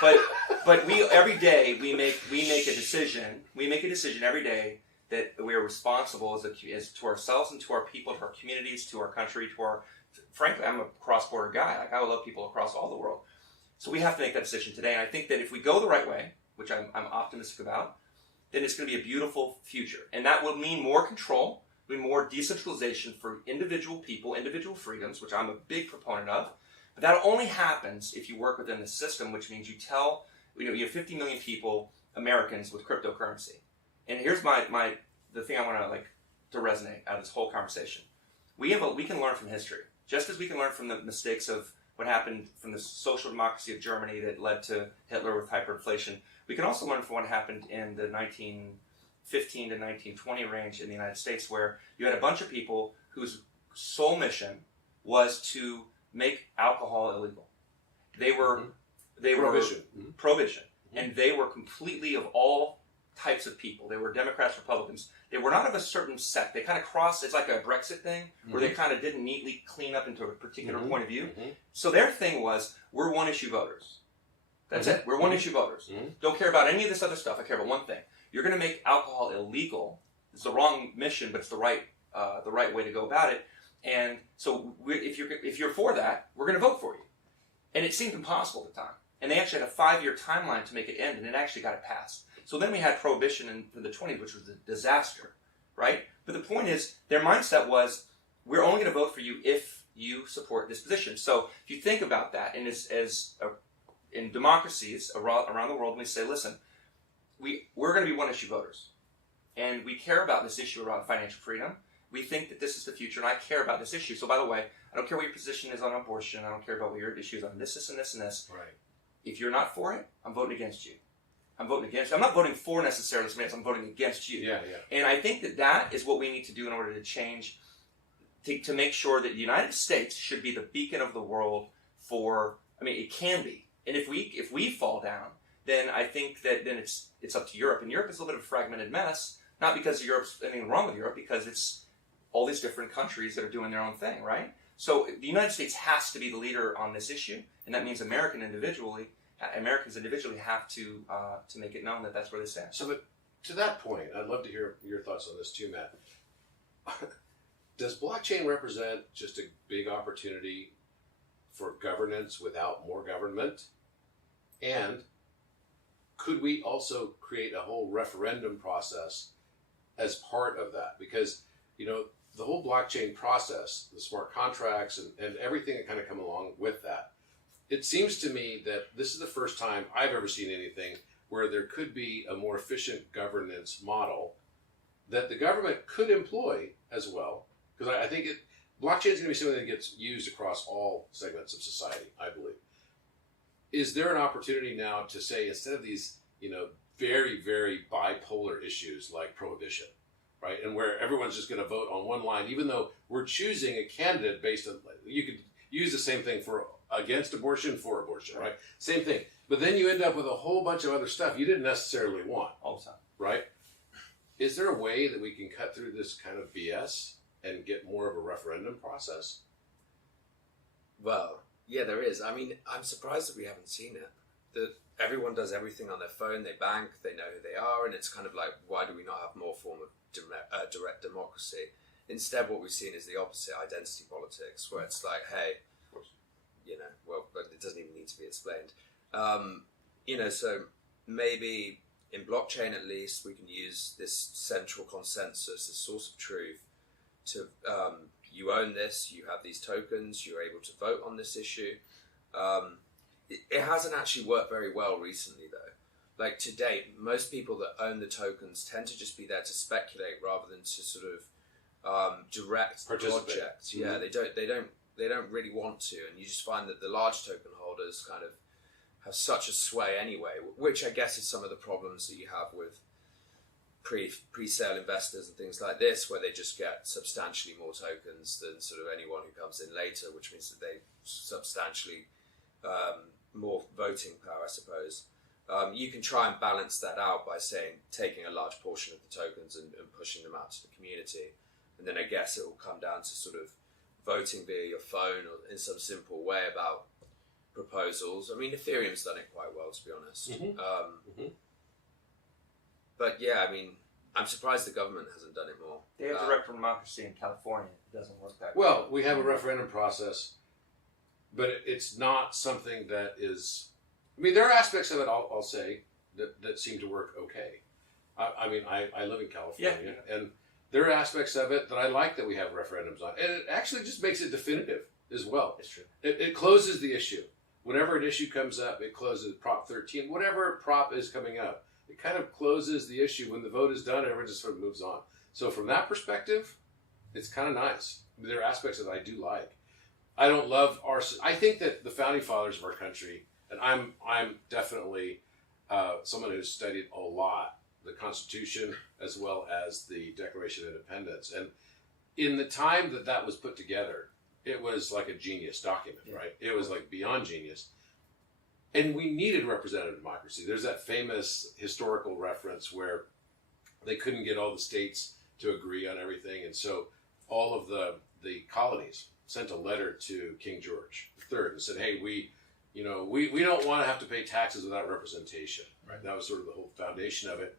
But we every day we make a decision. We make a decision every day that we are responsible as to ourselves and to our people, to our communities, to our country, frankly, I'm a cross-border guy. Like, I love people across all the world. So we have to make that decision today. And I think that if we go the right way, which I'm optimistic about, then it's going to be a beautiful future. And that will mean more control, more decentralization for individual people, individual freedoms, which I'm a big proponent of. But that only happens if you work within the system, which means you have 50 million people, Americans, with cryptocurrency. And here's the thing I want to resonate out of this whole conversation. We can learn from history, just as we can learn from the mistakes of what happened from the social democracy of Germany that led to Hitler with hyperinflation. We can also learn from what happened in the 1915 to 1920 range in the United States, where you had a bunch of people whose sole mission was to make alcohol illegal. They were prohibition, and they were completely of all types of people. They were Democrats, Republicans. They were not of a certain sect. They kind of crossed. It's like a Brexit thing where they kind of didn't neatly clean up into a particular point of view. Mm-hmm. So their thing was, we're one-issue voters. That's it. We're one-issue voters. Mm-hmm. Don't care about any of this other stuff. I care about one thing. You're going to make alcohol illegal. It's the wrong mission, but it's the right way to go about it. And so if you're for that, we're going to vote for you. And it seemed impossible at the time. And they actually had a 5-year timeline to make it end, and it actually got it passed. So then we had prohibition in the 20s, which was a disaster, right? But the point is, their mindset was, we're only going to vote for you if you support this position. So if you think about that, and in democracies around the world, we say, listen, we're going to be one-issue voters. And we care about this issue around financial freedom. We think that this is the future, and I care about this issue. So by the way, I don't care what your position is on abortion. I don't care about what your issue is on this, and this, and this. Right. If you're not for it, I'm voting against you. I'm not voting for necessarily somebody else. I'm voting against you. Yeah. And I think that is what we need to do in order to change, to make sure that the United States should be the beacon of the world it can be. And if we fall down, then I think that then it's up to Europe. And Europe is a little bit of a fragmented mess, not because Europe's anything wrong with Europe, because it's all these different countries that are doing their own thing, right? So the United States has to be the leader on this issue, and that means Americans individually have to make it known that that's where they stand. So, but to that point, I'd love to hear your thoughts on this too, Matt. Does blockchain represent just a big opportunity for governance without more government? And could we also create a whole referendum process as part of that? Because, the whole blockchain process, the smart contracts and everything that kind of come along with that, it seems to me that this is the first time I've ever seen anything where there could be a more efficient governance model that the government could employ as well. Because I think blockchain is going to be something that gets used across all segments of society, I believe. Is there an opportunity now to say, instead of these, very, very bipolar issues like prohibition, right? And where everyone's just going to vote on one line, even though we're choosing a candidate based on, you could use the same thing for against abortion, for abortion, right? Same thing. But then you end up with a whole bunch of other stuff you didn't necessarily want. All the time. Right? Is there a way that we can cut through this kind of BS and get more of a referendum process? Well, yeah, there is. I mean, I'm surprised that we haven't seen it. That everyone does everything on their phone, they bank, they know who they are, and it's kind of like, why do we not have more form of direct democracy? Instead, what we've seen is the opposite, identity politics, where it's like, hey, but it doesn't even need to be explained. So maybe in blockchain at least, we can use this central consensus, this source of truth, to you own this, you have these tokens, you're able to vote on this issue. It hasn't actually worked very well recently, though. Like, to date, most people that own the tokens tend to just be there to speculate rather than to sort of direct the project. Mm-hmm. Yeah, they don't really want to, and you just find that the large token holders kind of have such a sway anyway, which I guess is some of the problems that you have with pre-sale investors and things like this, where they just get substantially more tokens than sort of anyone who comes in later, which means that they substantially more voting power, I suppose. You can try and balance that out by taking a large portion of the tokens and pushing them out to the community. And then I guess it will come down to sort of voting via your phone or in some simple way about proposals. I mean, Ethereum's done it quite well, to be honest. Mm-hmm. But yeah, I mean, I'm surprised the government hasn't done it more. They have direct democracy in California. It doesn't work that well. We have a referendum process, but it's not something that is... I mean, there are aspects of it, I'll say, that seem to work okay. I mean, I live in California, and there are aspects of it that I like that we have referendums on. And it actually just makes it definitive as well. It's true. It closes the issue. Whenever an issue comes up, it closes Prop 13, whatever prop is coming up. It kind of closes the issue. When the vote is done, everyone just sort of moves on. So from that perspective, it's kind of nice. There are aspects that I do like. I don't love I think that the founding fathers of our country, and I'm definitely someone who's studied a lot the Constitution as well as the Declaration of Independence. And in the time that was put together, it was like a genius document, right? It was like beyond genius. And we needed representative democracy. There's that famous historical reference where they couldn't get all the states to agree on everything. And so all of the colonies sent a letter to King George III and said, hey, we don't want to have to pay taxes without representation. Right? That was sort of the whole foundation of it.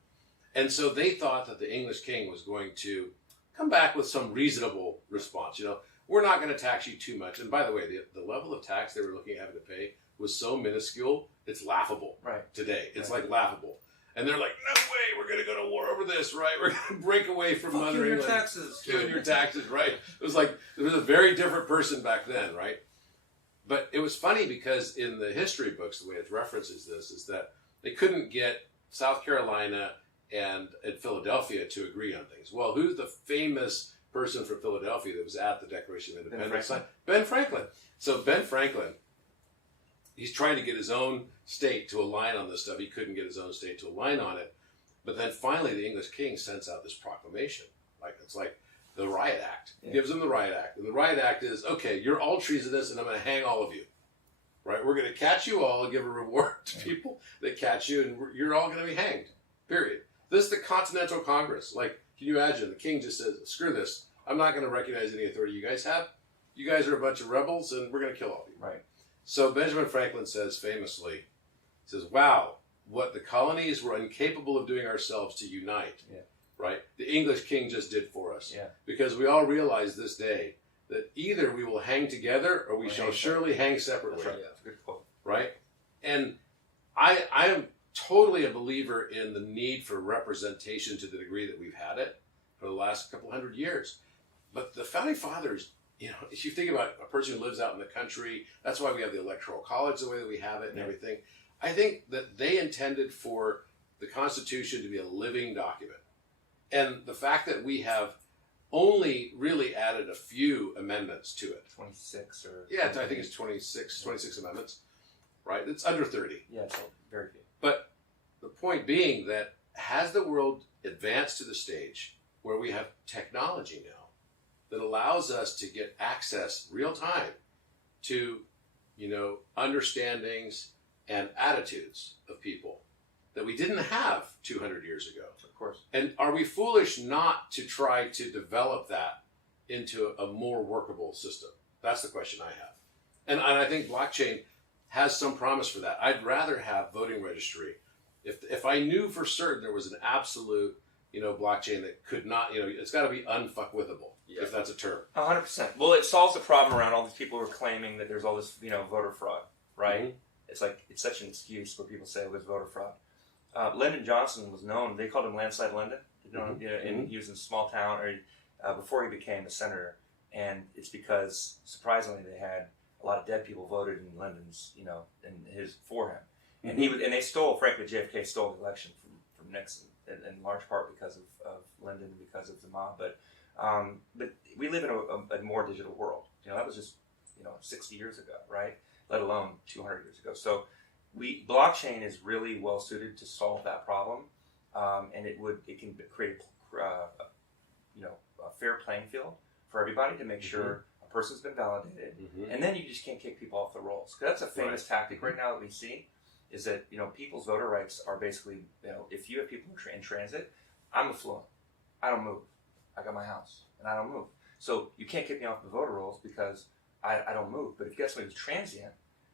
And so they thought that the English king was going to come back with some reasonable response. We're not going to tax you too much. And by the way, the level of tax they were looking at having to pay was so minuscule, it's laughable today. It's like laughable. And they're like, no way, we're going to go to war over this, right? We're going to break away from Mother England. Doing your taxes, right? It was like, there was a very different person back then, right? But it was funny because in the history books, the way it references this is that they couldn't get South Carolina and Philadelphia to agree on things. Well, who's the famous person from Philadelphia that was at the Declaration of Independence? Ben Franklin. So Ben Franklin, he's trying to get his own state to align on this stuff. He couldn't get his own state to align on it. But then finally the English king sends out this proclamation. It's like the Riot Act. He gives them the Riot Act. And the Riot Act is, okay, you're all treasonous and I'm going to hang all of you. Right? We're going to catch you all and give a reward to people that catch you and you're all going to be hanged. Period. This is the Continental Congress. Can you imagine? The king just says, screw this. I'm not going to recognize any authority you guys have. You guys are a bunch of rebels and we're going to kill all of you. Right. So Benjamin Franklin says famously, wow, what the colonies were incapable of doing ourselves to unite, right? The English king just did for us. Yeah. Because we all realize this day that either we will hang together or we shall surely hang separately. That's right. That's a good quote. Right? And I'm totally a believer in the need for representation to the degree that we've had it for the last couple hundred years. But the founding fathers, if you think about a person who lives out in the country, that's why we have the Electoral College the way that we have it and everything. I think that they intended for the Constitution to be a living document. And the fact that we have only really added a few amendments to it. 26 or... Yeah, I think it's 26 amendments, right? It's under 30. Yeah, it's very few. But the point being that has the world advanced to the stage where we have technology now that allows us to get access real time to, understandings and attitudes of people that we didn't have 200 years ago. Of course. And are we foolish not to try to develop that into a more workable system? That's the question I have. And I think blockchain has some promise for that. I'd rather have voting registry. If I knew for certain there was an absolute, blockchain that could not, it's got to be unfuckwithable, if that's a term. 100%. Well, it solves the problem around all these people who are claiming that there's all this, voter fraud, right? Mm-hmm. It's like, it's such an excuse where people say it was voter fraud. Lyndon Johnson was known, they called him Landslide Lyndon, he was in a small town, before he became a senator. And it's because, surprisingly, they had a lot of dead people voted in Lyndon's, for him. And they stole, frankly, JFK stole the election from Nixon, in large part because of Lyndon and because of the mob. But we live in a more digital world. That was just, 60 years ago, right? Let alone 200 years ago. So blockchain is really well suited to solve that problem. And it can create a fair playing field for everybody to make sure a person's been validated. And then you just can't kick people off the rolls. Because that's a famous tactic right now that we see, is that, people's voter rights are basically, if you have people in transit, I'm affluent. I don't move. I got my house, and I don't move. So you can't kick me off the voter rolls because I don't move. But if you get somebody who's transient,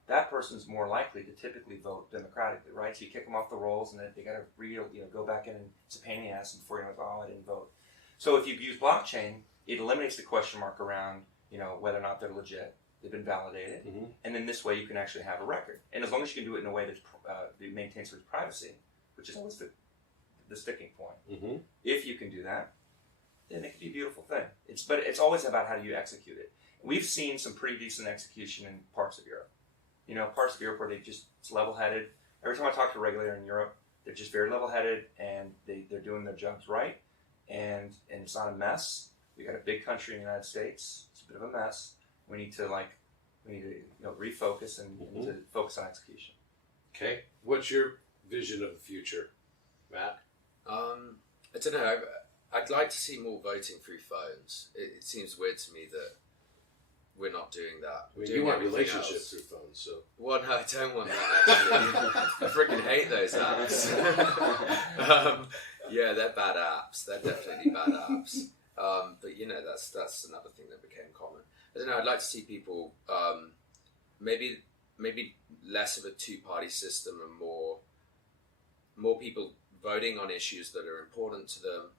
that person's more likely to typically vote democratically, right? So you kick them off the rolls, and then they got to go back in, and it's a pain in the ass, and before you know it, I didn't vote. So if you use blockchain, it eliminates the question mark around, whether or not they're legit. They've been validated, and then this way you can actually have a record. And as long as you can do it in a way that maintains sort of privacy, which is always the sticking point, if you can do that, then it can be a beautiful thing. But it's always about how do you execute it. We've seen some pretty decent execution in parts of Europe. Parts of Europe where it's level-headed. Every time I talk to a regulator in Europe, they're just very level-headed, and they're doing their jobs right, and it's not a mess. We got a big country in the United States. It's a bit of a mess. We need to refocus and to focus on execution. Okay, what's your vision of the future, Matt? I don't know. I'd like to see more voting through phones. It seems weird to me that we're not doing that. You want relationships through phones, so. Well, no, I don't want that, actually. I freaking hate those apps. Yeah, they're bad apps. They're definitely bad apps. But that's another thing that became common. I don't know. I'd like to see people maybe less of a two-party system and more people voting on issues that are important to them.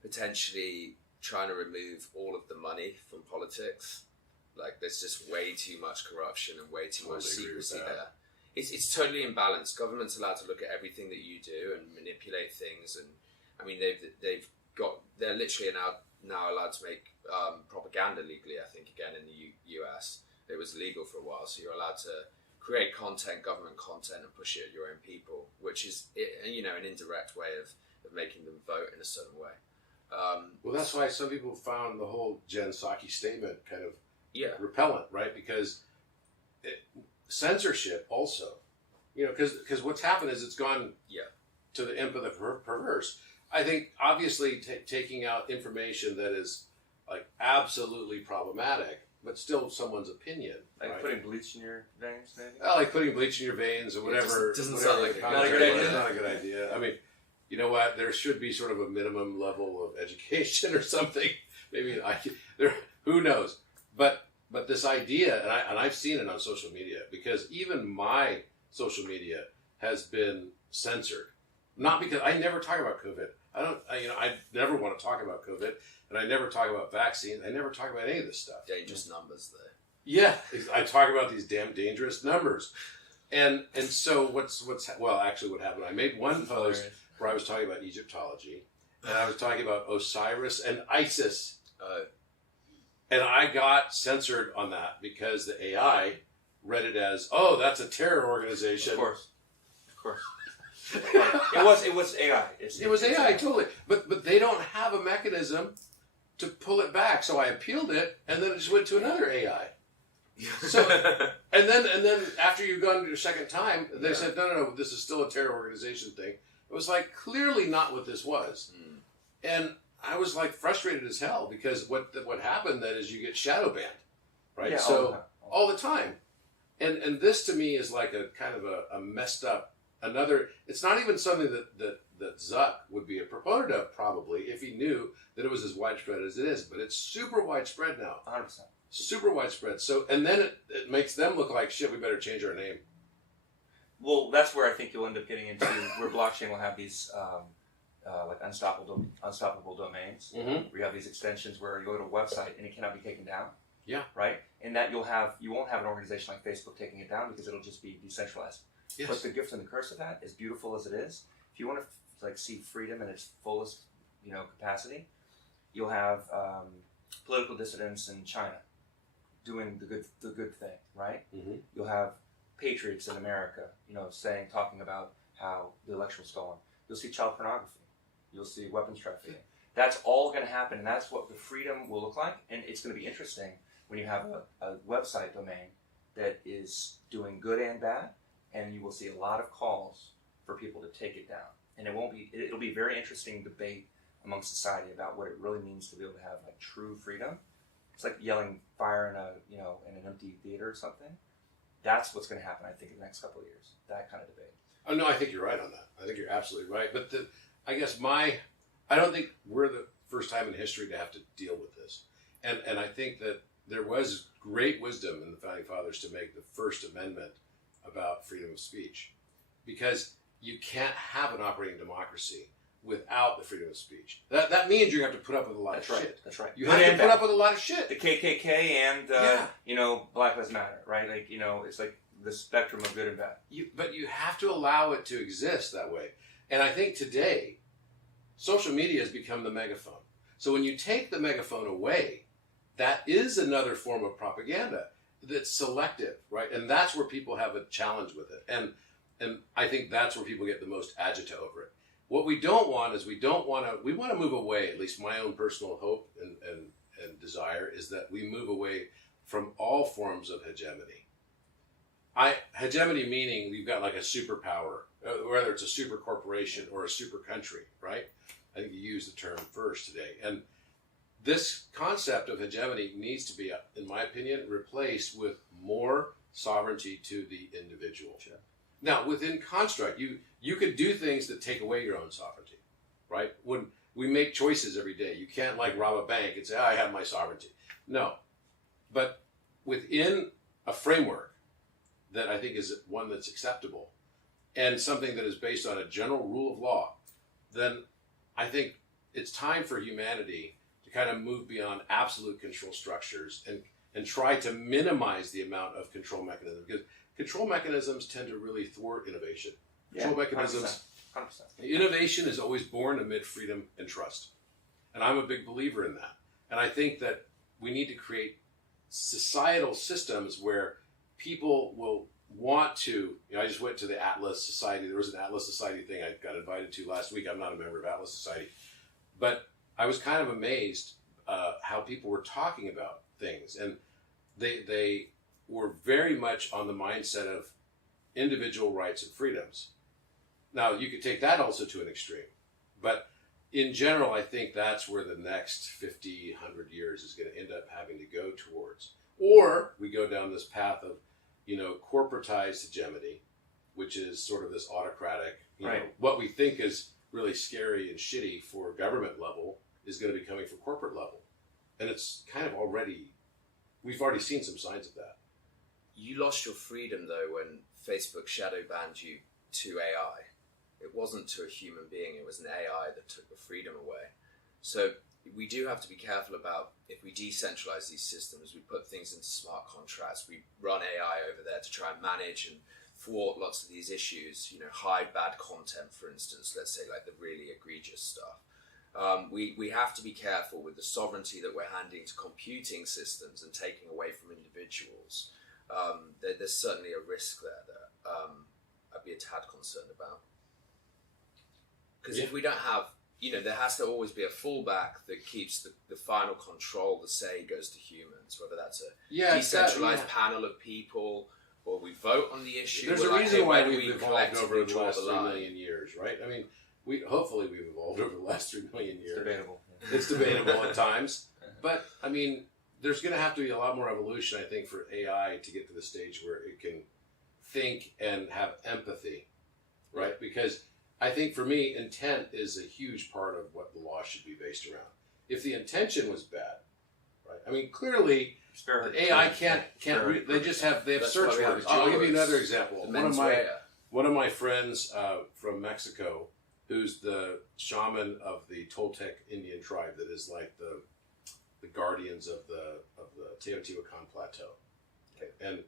Potentially trying to remove all of the money from politics. Like, there's just way too much corruption and way too much secrecy there. It's totally imbalanced. Government's allowed to look at everything that you do and manipulate things, and I mean they're literally now allowed to make propaganda legally. I think again in the US it was illegal for a while, so you're allowed to create government content, and push it at your own people, which is an indirect way of making them vote in a certain way. Well, that's why some people found the whole Jen Psaki statement kind of repellent, right? Because censorship also, because what's happened is it's gone to the imp of the perverse. I think obviously taking out information that is like absolutely problematic, but still someone's opinion. Like putting bleach in your veins, maybe? Well, like putting bleach in your veins or whatever. It doesn't sound like not a good idea. It's not a good idea. I mean, you know what? There should be sort of a minimum level of education or something. Maybe who knows? But this idea, and I've seen it on social media, because even my social media has been censored. Not because I never talk about COVID. I never want to talk about COVID, and I never talk about vaccines. I never talk about any of this stuff. Dangerous numbers, though. Yeah, I talk about these damn dangerous numbers, And so well, actually what happened, I made one post where I was talking about Egyptology, and I was talking about Osiris and Isis. And I got censored on that because the AI read it as, oh, that's a terror organization. Of course. It was AI. It was AI, totally. But they don't have a mechanism to pull it back. So I appealed it, and then it just went to another AI. So and then after you've gone to your second time, they said, no, this is still a terror organization thing. It was like clearly not what this was. And I was like frustrated as hell because what happened then is you get shadow banned, right? Yeah, so all the time. And this to me is like a kind of a messed up it's not even something that Zuck would be a proponent of probably if he knew that it was as widespread as it is, but it's super widespread now. 100%. Super widespread. So, and then it makes them look like, shit, we better change our name. Well, that's where I think you'll end up getting into where blockchain will have these like unstoppable domains. Mm-hmm. Where you have these extensions where you go to a website and it cannot be taken down. Yeah. Right? And that you won't have an organization like Facebook taking it down because it'll just be decentralized. Yes. But the gift and the curse of that, as beautiful as it is, if you want to like see freedom in its fullest, capacity, you'll have political dissidents in China doing the good thing, right? Mm-hmm. You'll have patriots in America, talking about how the election was stolen. You'll see child pornography. You'll see weapons trafficking. That's all going to happen, and that's what the freedom will look like. And it's going to be interesting when you have a website domain that is doing good and bad, and you will see a lot of calls for people to take it down. And it'll be a very interesting debate among society about what it really means to be able to have like true freedom. It's like yelling fire in in an empty theater or something. That's what's going to happen, I think, in the next couple of years. That kind of debate. Oh no, I think you're right on that. I think you're absolutely right. But I don't think we're the first time in history to have to deal with this. And I think that there was great wisdom in the Founding Fathers to make the First Amendment about freedom of speech, because you can't have an operating democracy without the freedom of speech. That means you have to put up with a lot of shit. That's right. You have to put up with a lot of shit. The KKK and Black Lives Matter, right? Like it's like the spectrum of good and bad. But you have to allow it to exist that way. And I think today, social media has become the megaphone. So when you take the megaphone away, that is another form of propaganda that's selective, right? And that's where people have a challenge with it. And I think that's where people get the most agita over it. What we don't want is we want to move away, at least my own personal hope and desire is that we move away from all forms of hegemony. Hegemony meaning we've got like a superpower, whether it's a super corporation or a super country, right? I think you used the term first today. And this concept of hegemony needs to be, in my opinion, replaced with more sovereignty to the individual. Sure. Now, within construct, you could do things that take away your own sovereignty, right? When we make choices every day, you can't like rob a bank and say, I have my sovereignty. No. But within a framework that I think is one that's acceptable and something that is based on a general rule of law, then I think it's time for humanity to kind of move beyond absolute control structures and try to minimize the amount of control mechanisms, because control mechanisms tend to really thwart innovation. Control mechanisms, 100%. Innovation is always born amid freedom and trust. And I'm a big believer in that. And I think that we need to create societal systems where people will want to, I just went to the Atlas Society. There was an Atlas Society thing I got invited to last week. I'm not a member of Atlas Society. But I was kind of amazed how people were talking about things. And they were very much on the mindset of individual rights and freedoms. Now, you could take that also to an extreme. But in general, I think that's where the next 50, 100 years is going to end up having to go towards. Or we go down this path of, corporatized hegemony, which is sort of this autocratic, what we think is really scary and shitty for government level is going to be coming from corporate level. And it's kind of we've already seen some signs of that. You lost your freedom, though, when Facebook shadow banned you to AI. It wasn't to a human being, it was an AI that took the freedom away. So we do have to be careful about, if we decentralize these systems, we put things into smart contracts, we run AI over there to try and manage and thwart lots of these issues, hide bad content, for instance, let's say like the really egregious stuff. We have to be careful with the sovereignty that we're handing to computing systems and taking away from individuals. There's certainly a risk there that I'd be a tad concerned about. Because if we don't have, there has to always be a fallback that keeps the final control, the say goes to humans, whether that's a decentralized panel of people or we vote on the issue. There's a reason why we've evolved over the last 3 million years, right? I mean, hopefully we've evolved over the last 3 million years. It's debatable. It's debatable at times. But, I mean, there's going to have to be a lot more evolution, I think, for AI to get to the stage where it can think and have empathy, right? Because I think for me, intent is a huge part of what the law should be based around. If the intention was bad, right? I mean, clearly, AI can't they have search words. I'll give you another example. One of my friends from Mexico, who's the shaman of the Toltec Indian tribe that is like the guardians of the Teotihuacan Plateau. Okay. And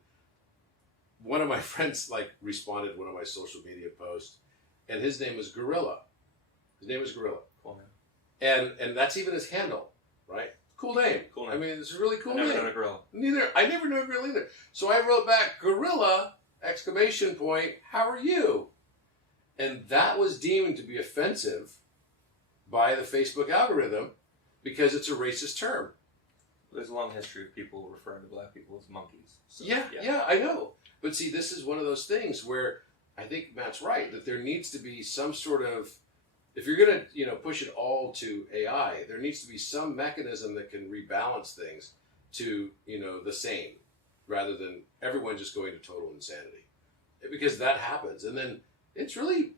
one of my friends responded to one of my social media posts, and his name was Gorilla. Cool name. And that's even his handle, right? Cool name. I mean, it's a really cool name. I never known a gorilla. I never knew a gorilla either. So I wrote back, Gorilla, ! How are you? And that was deemed to be offensive by the Facebook algorithm because it's a racist term. There's a long history of people referring to black people as monkeys. So, yeah, I know. But see, this is one of those things where I think Matt's right, that there needs to be some sort of, if you're going to, push it all to AI, there needs to be some mechanism that can rebalance things to, the same, rather than everyone just going to total insanity. Because that happens. And then it's really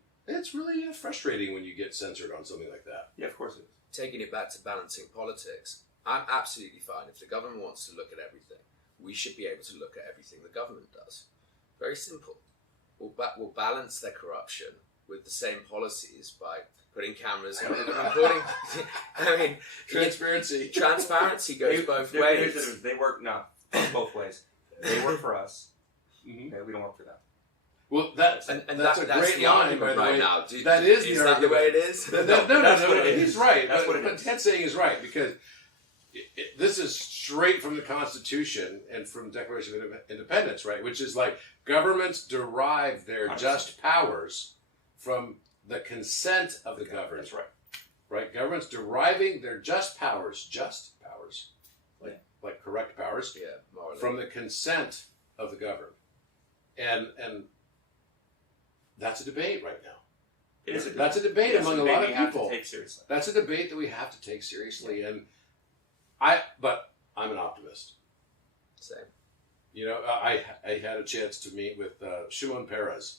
frustrating when you get censored on something like that. Yeah, of course it is. Taking it back to balancing politics, I'm absolutely fine. If the government wants to look at everything, we should be able to look at everything the government does. Very simple. We'll balance their corruption with the same policies by putting cameras and recording. I mean, Transparency. Transparency goes both ways. They work both ways. They work for us. Mm-hmm. Okay, we don't work for them. Well, that's a great line, by the way. Now. That is the argument. The way it is? No, he's right. That's But what Ted's saying is right, because this is straight from the Constitution and from the Declaration of Independence, right? Which is like governments derive their 100%. just powers from the consent of the governed. That's right. Right? Governments deriving their just powers, like correct powers, morally. from the consent of the governed. And that's a debate right now. It is a debate. That's a debate among a lot of people. Take seriously. That's a debate that we have to take seriously, but I'm an optimist. Same. I had a chance to meet with Shimon Peres,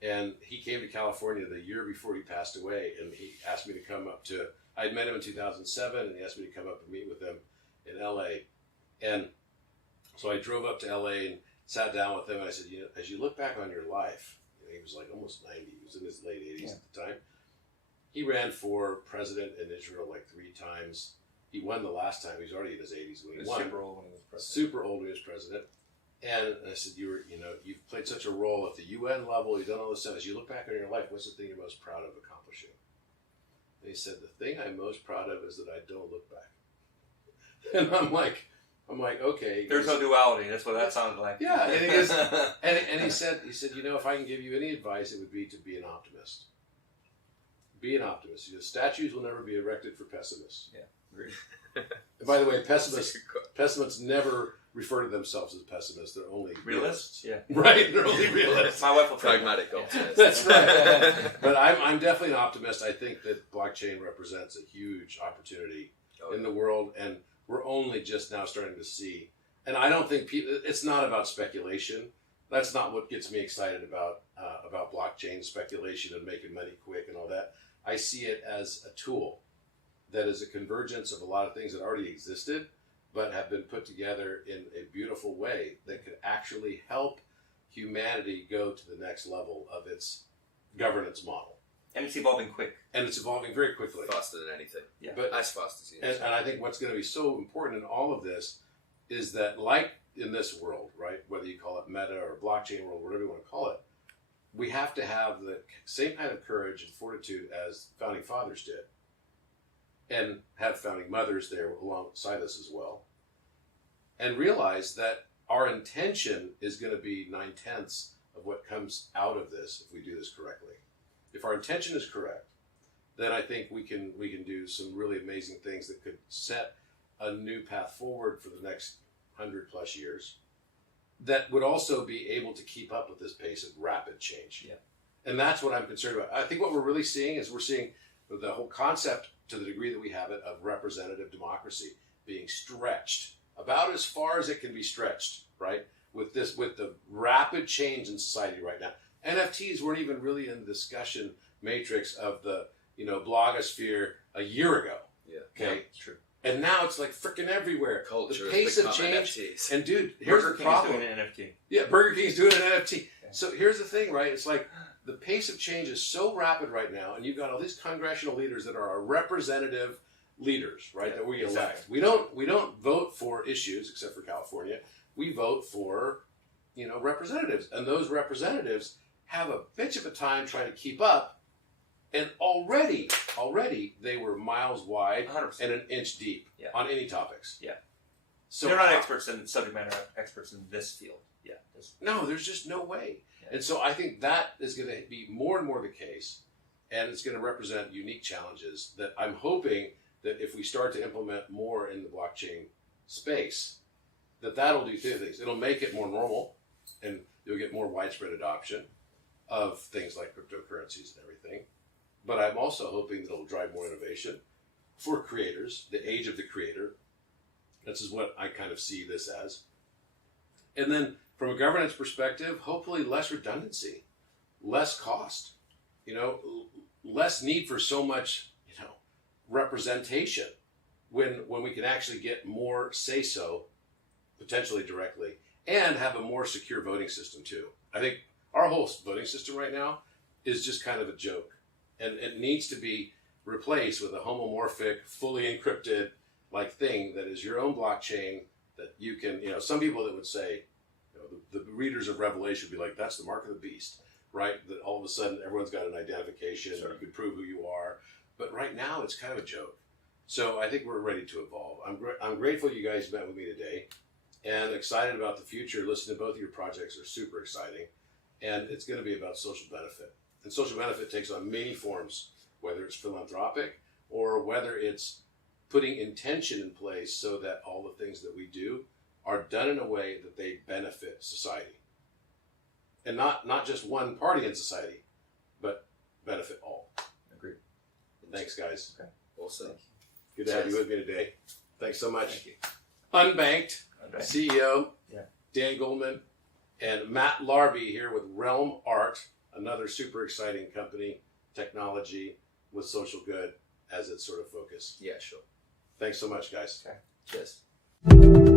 and he came to California the year before he passed away, and he asked me to come up to. I'd met him in 2007, and he asked me to come up and meet with him in LA, and so I drove up to LA and sat down with him, and I said, as you look back on your life. He was like almost 90. He was in his late 80s at the time. He ran for president in Israel 3 times. He won the last time. He was already in his 80s when he won. Super old when he was president. Super old when he was president. And I said, you've played such a role at the UN level. You've done all this stuff. As you look back on your life, what's the thing you're most proud of accomplishing? And he said, the thing I'm most proud of is that I don't look back. And I'm like, okay. There's no duality. That's what that sounded like. Yeah, and he goes, and he said, if I can give you any advice, it would be to be an optimist. Be an optimist. Statues will never be erected for pessimists. Yeah, agreed. And by the way, pessimists never refer to themselves as pessimists. They're only realists. Yeah, right. They're only realists. My wife will pragmatic optimist. That's right. But I'm definitely an optimist. I think that blockchain represents a huge opportunity in the world, and we're only just now starting to see. And I don't think it's not about speculation. That's not what gets me excited about blockchain speculation and making money quick and all that. I see it as a tool that is a convergence of a lot of things that already existed, but have been put together in a beautiful way that could actually help humanity go to the next level of its governance model. And it's evolving quick. And it's evolving very quickly. Faster than anything. Yeah. But as fast as you and I think what's going to be so important in all of this is that, like in this world, right, whether you call it meta or blockchain world, whatever you want to call it, we have to have the same kind of courage and fortitude as founding fathers did, and have founding mothers there alongside us as well, and realize that our intention is going to be 9/10 of what comes out of this if we do this correctly. If our intention is correct, then I think we can do some really amazing things that could set a new path forward for the next 100+ years, that would also be able to keep up with this pace of rapid change. Yeah. And that's what I'm concerned about. I think what we're really seeing is we're seeing the whole concept, to the degree that we have it, of representative democracy being stretched about as far as it can be stretched, right? With the rapid change in society right now. NFTs weren't even really in the discussion matrix of the, blogosphere a year ago. Yeah. Okay. Yeah, it's true. And now it's like freaking everywhere. Culture The pace has of become change. NFTs. And dude, here's Burger the King problem. is doing an NFT. Yeah, Burger King's doing an NFT. Yeah. So here's the thing, right? It's like the pace of change is so rapid right now, and you've got all these congressional leaders that are our representative leaders, right? Yeah, that we elect. exactly. We don't vote for issues, except for California. We vote for, representatives, and those representatives have a bitch of a time trying to keep up. And already they were miles wide 100%. and an inch deep on any topics. Yeah. So They're not subject matter experts in this field. Yeah. No, there's just no way. Yeah. And so I think that is going to be more and more the case, and it's going to represent unique challenges that I'm hoping that if we start to implement more in the blockchain space, that'll do two things. It'll make it more normal, and you'll get more widespread adoption of things like cryptocurrencies and everything. But I'm also hoping that it'll drive more innovation for creators, the age of the creator. This is what I kind of see this as. And then from a governance perspective, hopefully less redundancy, less cost, less need for so much, representation when we can actually get more say-so, potentially directly, and have a more secure voting system too. I think our whole voting system right now is just kind of a joke. And it needs to be replaced with a homomorphic, fully encrypted thing that is your own blockchain that you can, some people that would say, the readers of Revelation would be like, that's the mark of the beast, right? That all of a sudden everyone's got an identification, Sure. You can prove who you are. But right now it's kind of a joke. So I think we're ready to evolve. I'm grateful you guys met with me today and excited about the future. Listening to both of your projects are super exciting. And it's going to be about social benefit. And social benefit takes on many forms, whether it's philanthropic or whether it's putting intention in place so that all the things that we do are done in a way that they benefit society. And not just one party in society, but benefit all. Agreed. Thanks, guys. Okay. Awesome. Good to have you with me today. Thanks so much. Thank you. Unbanked, CEO, Yeah. Dan Gouldman, and Matt Larby here with REALM Art, another super exciting company, technology with social good as its sort of focus. Yeah, sure. Thanks so much, guys. Okay. Cheers.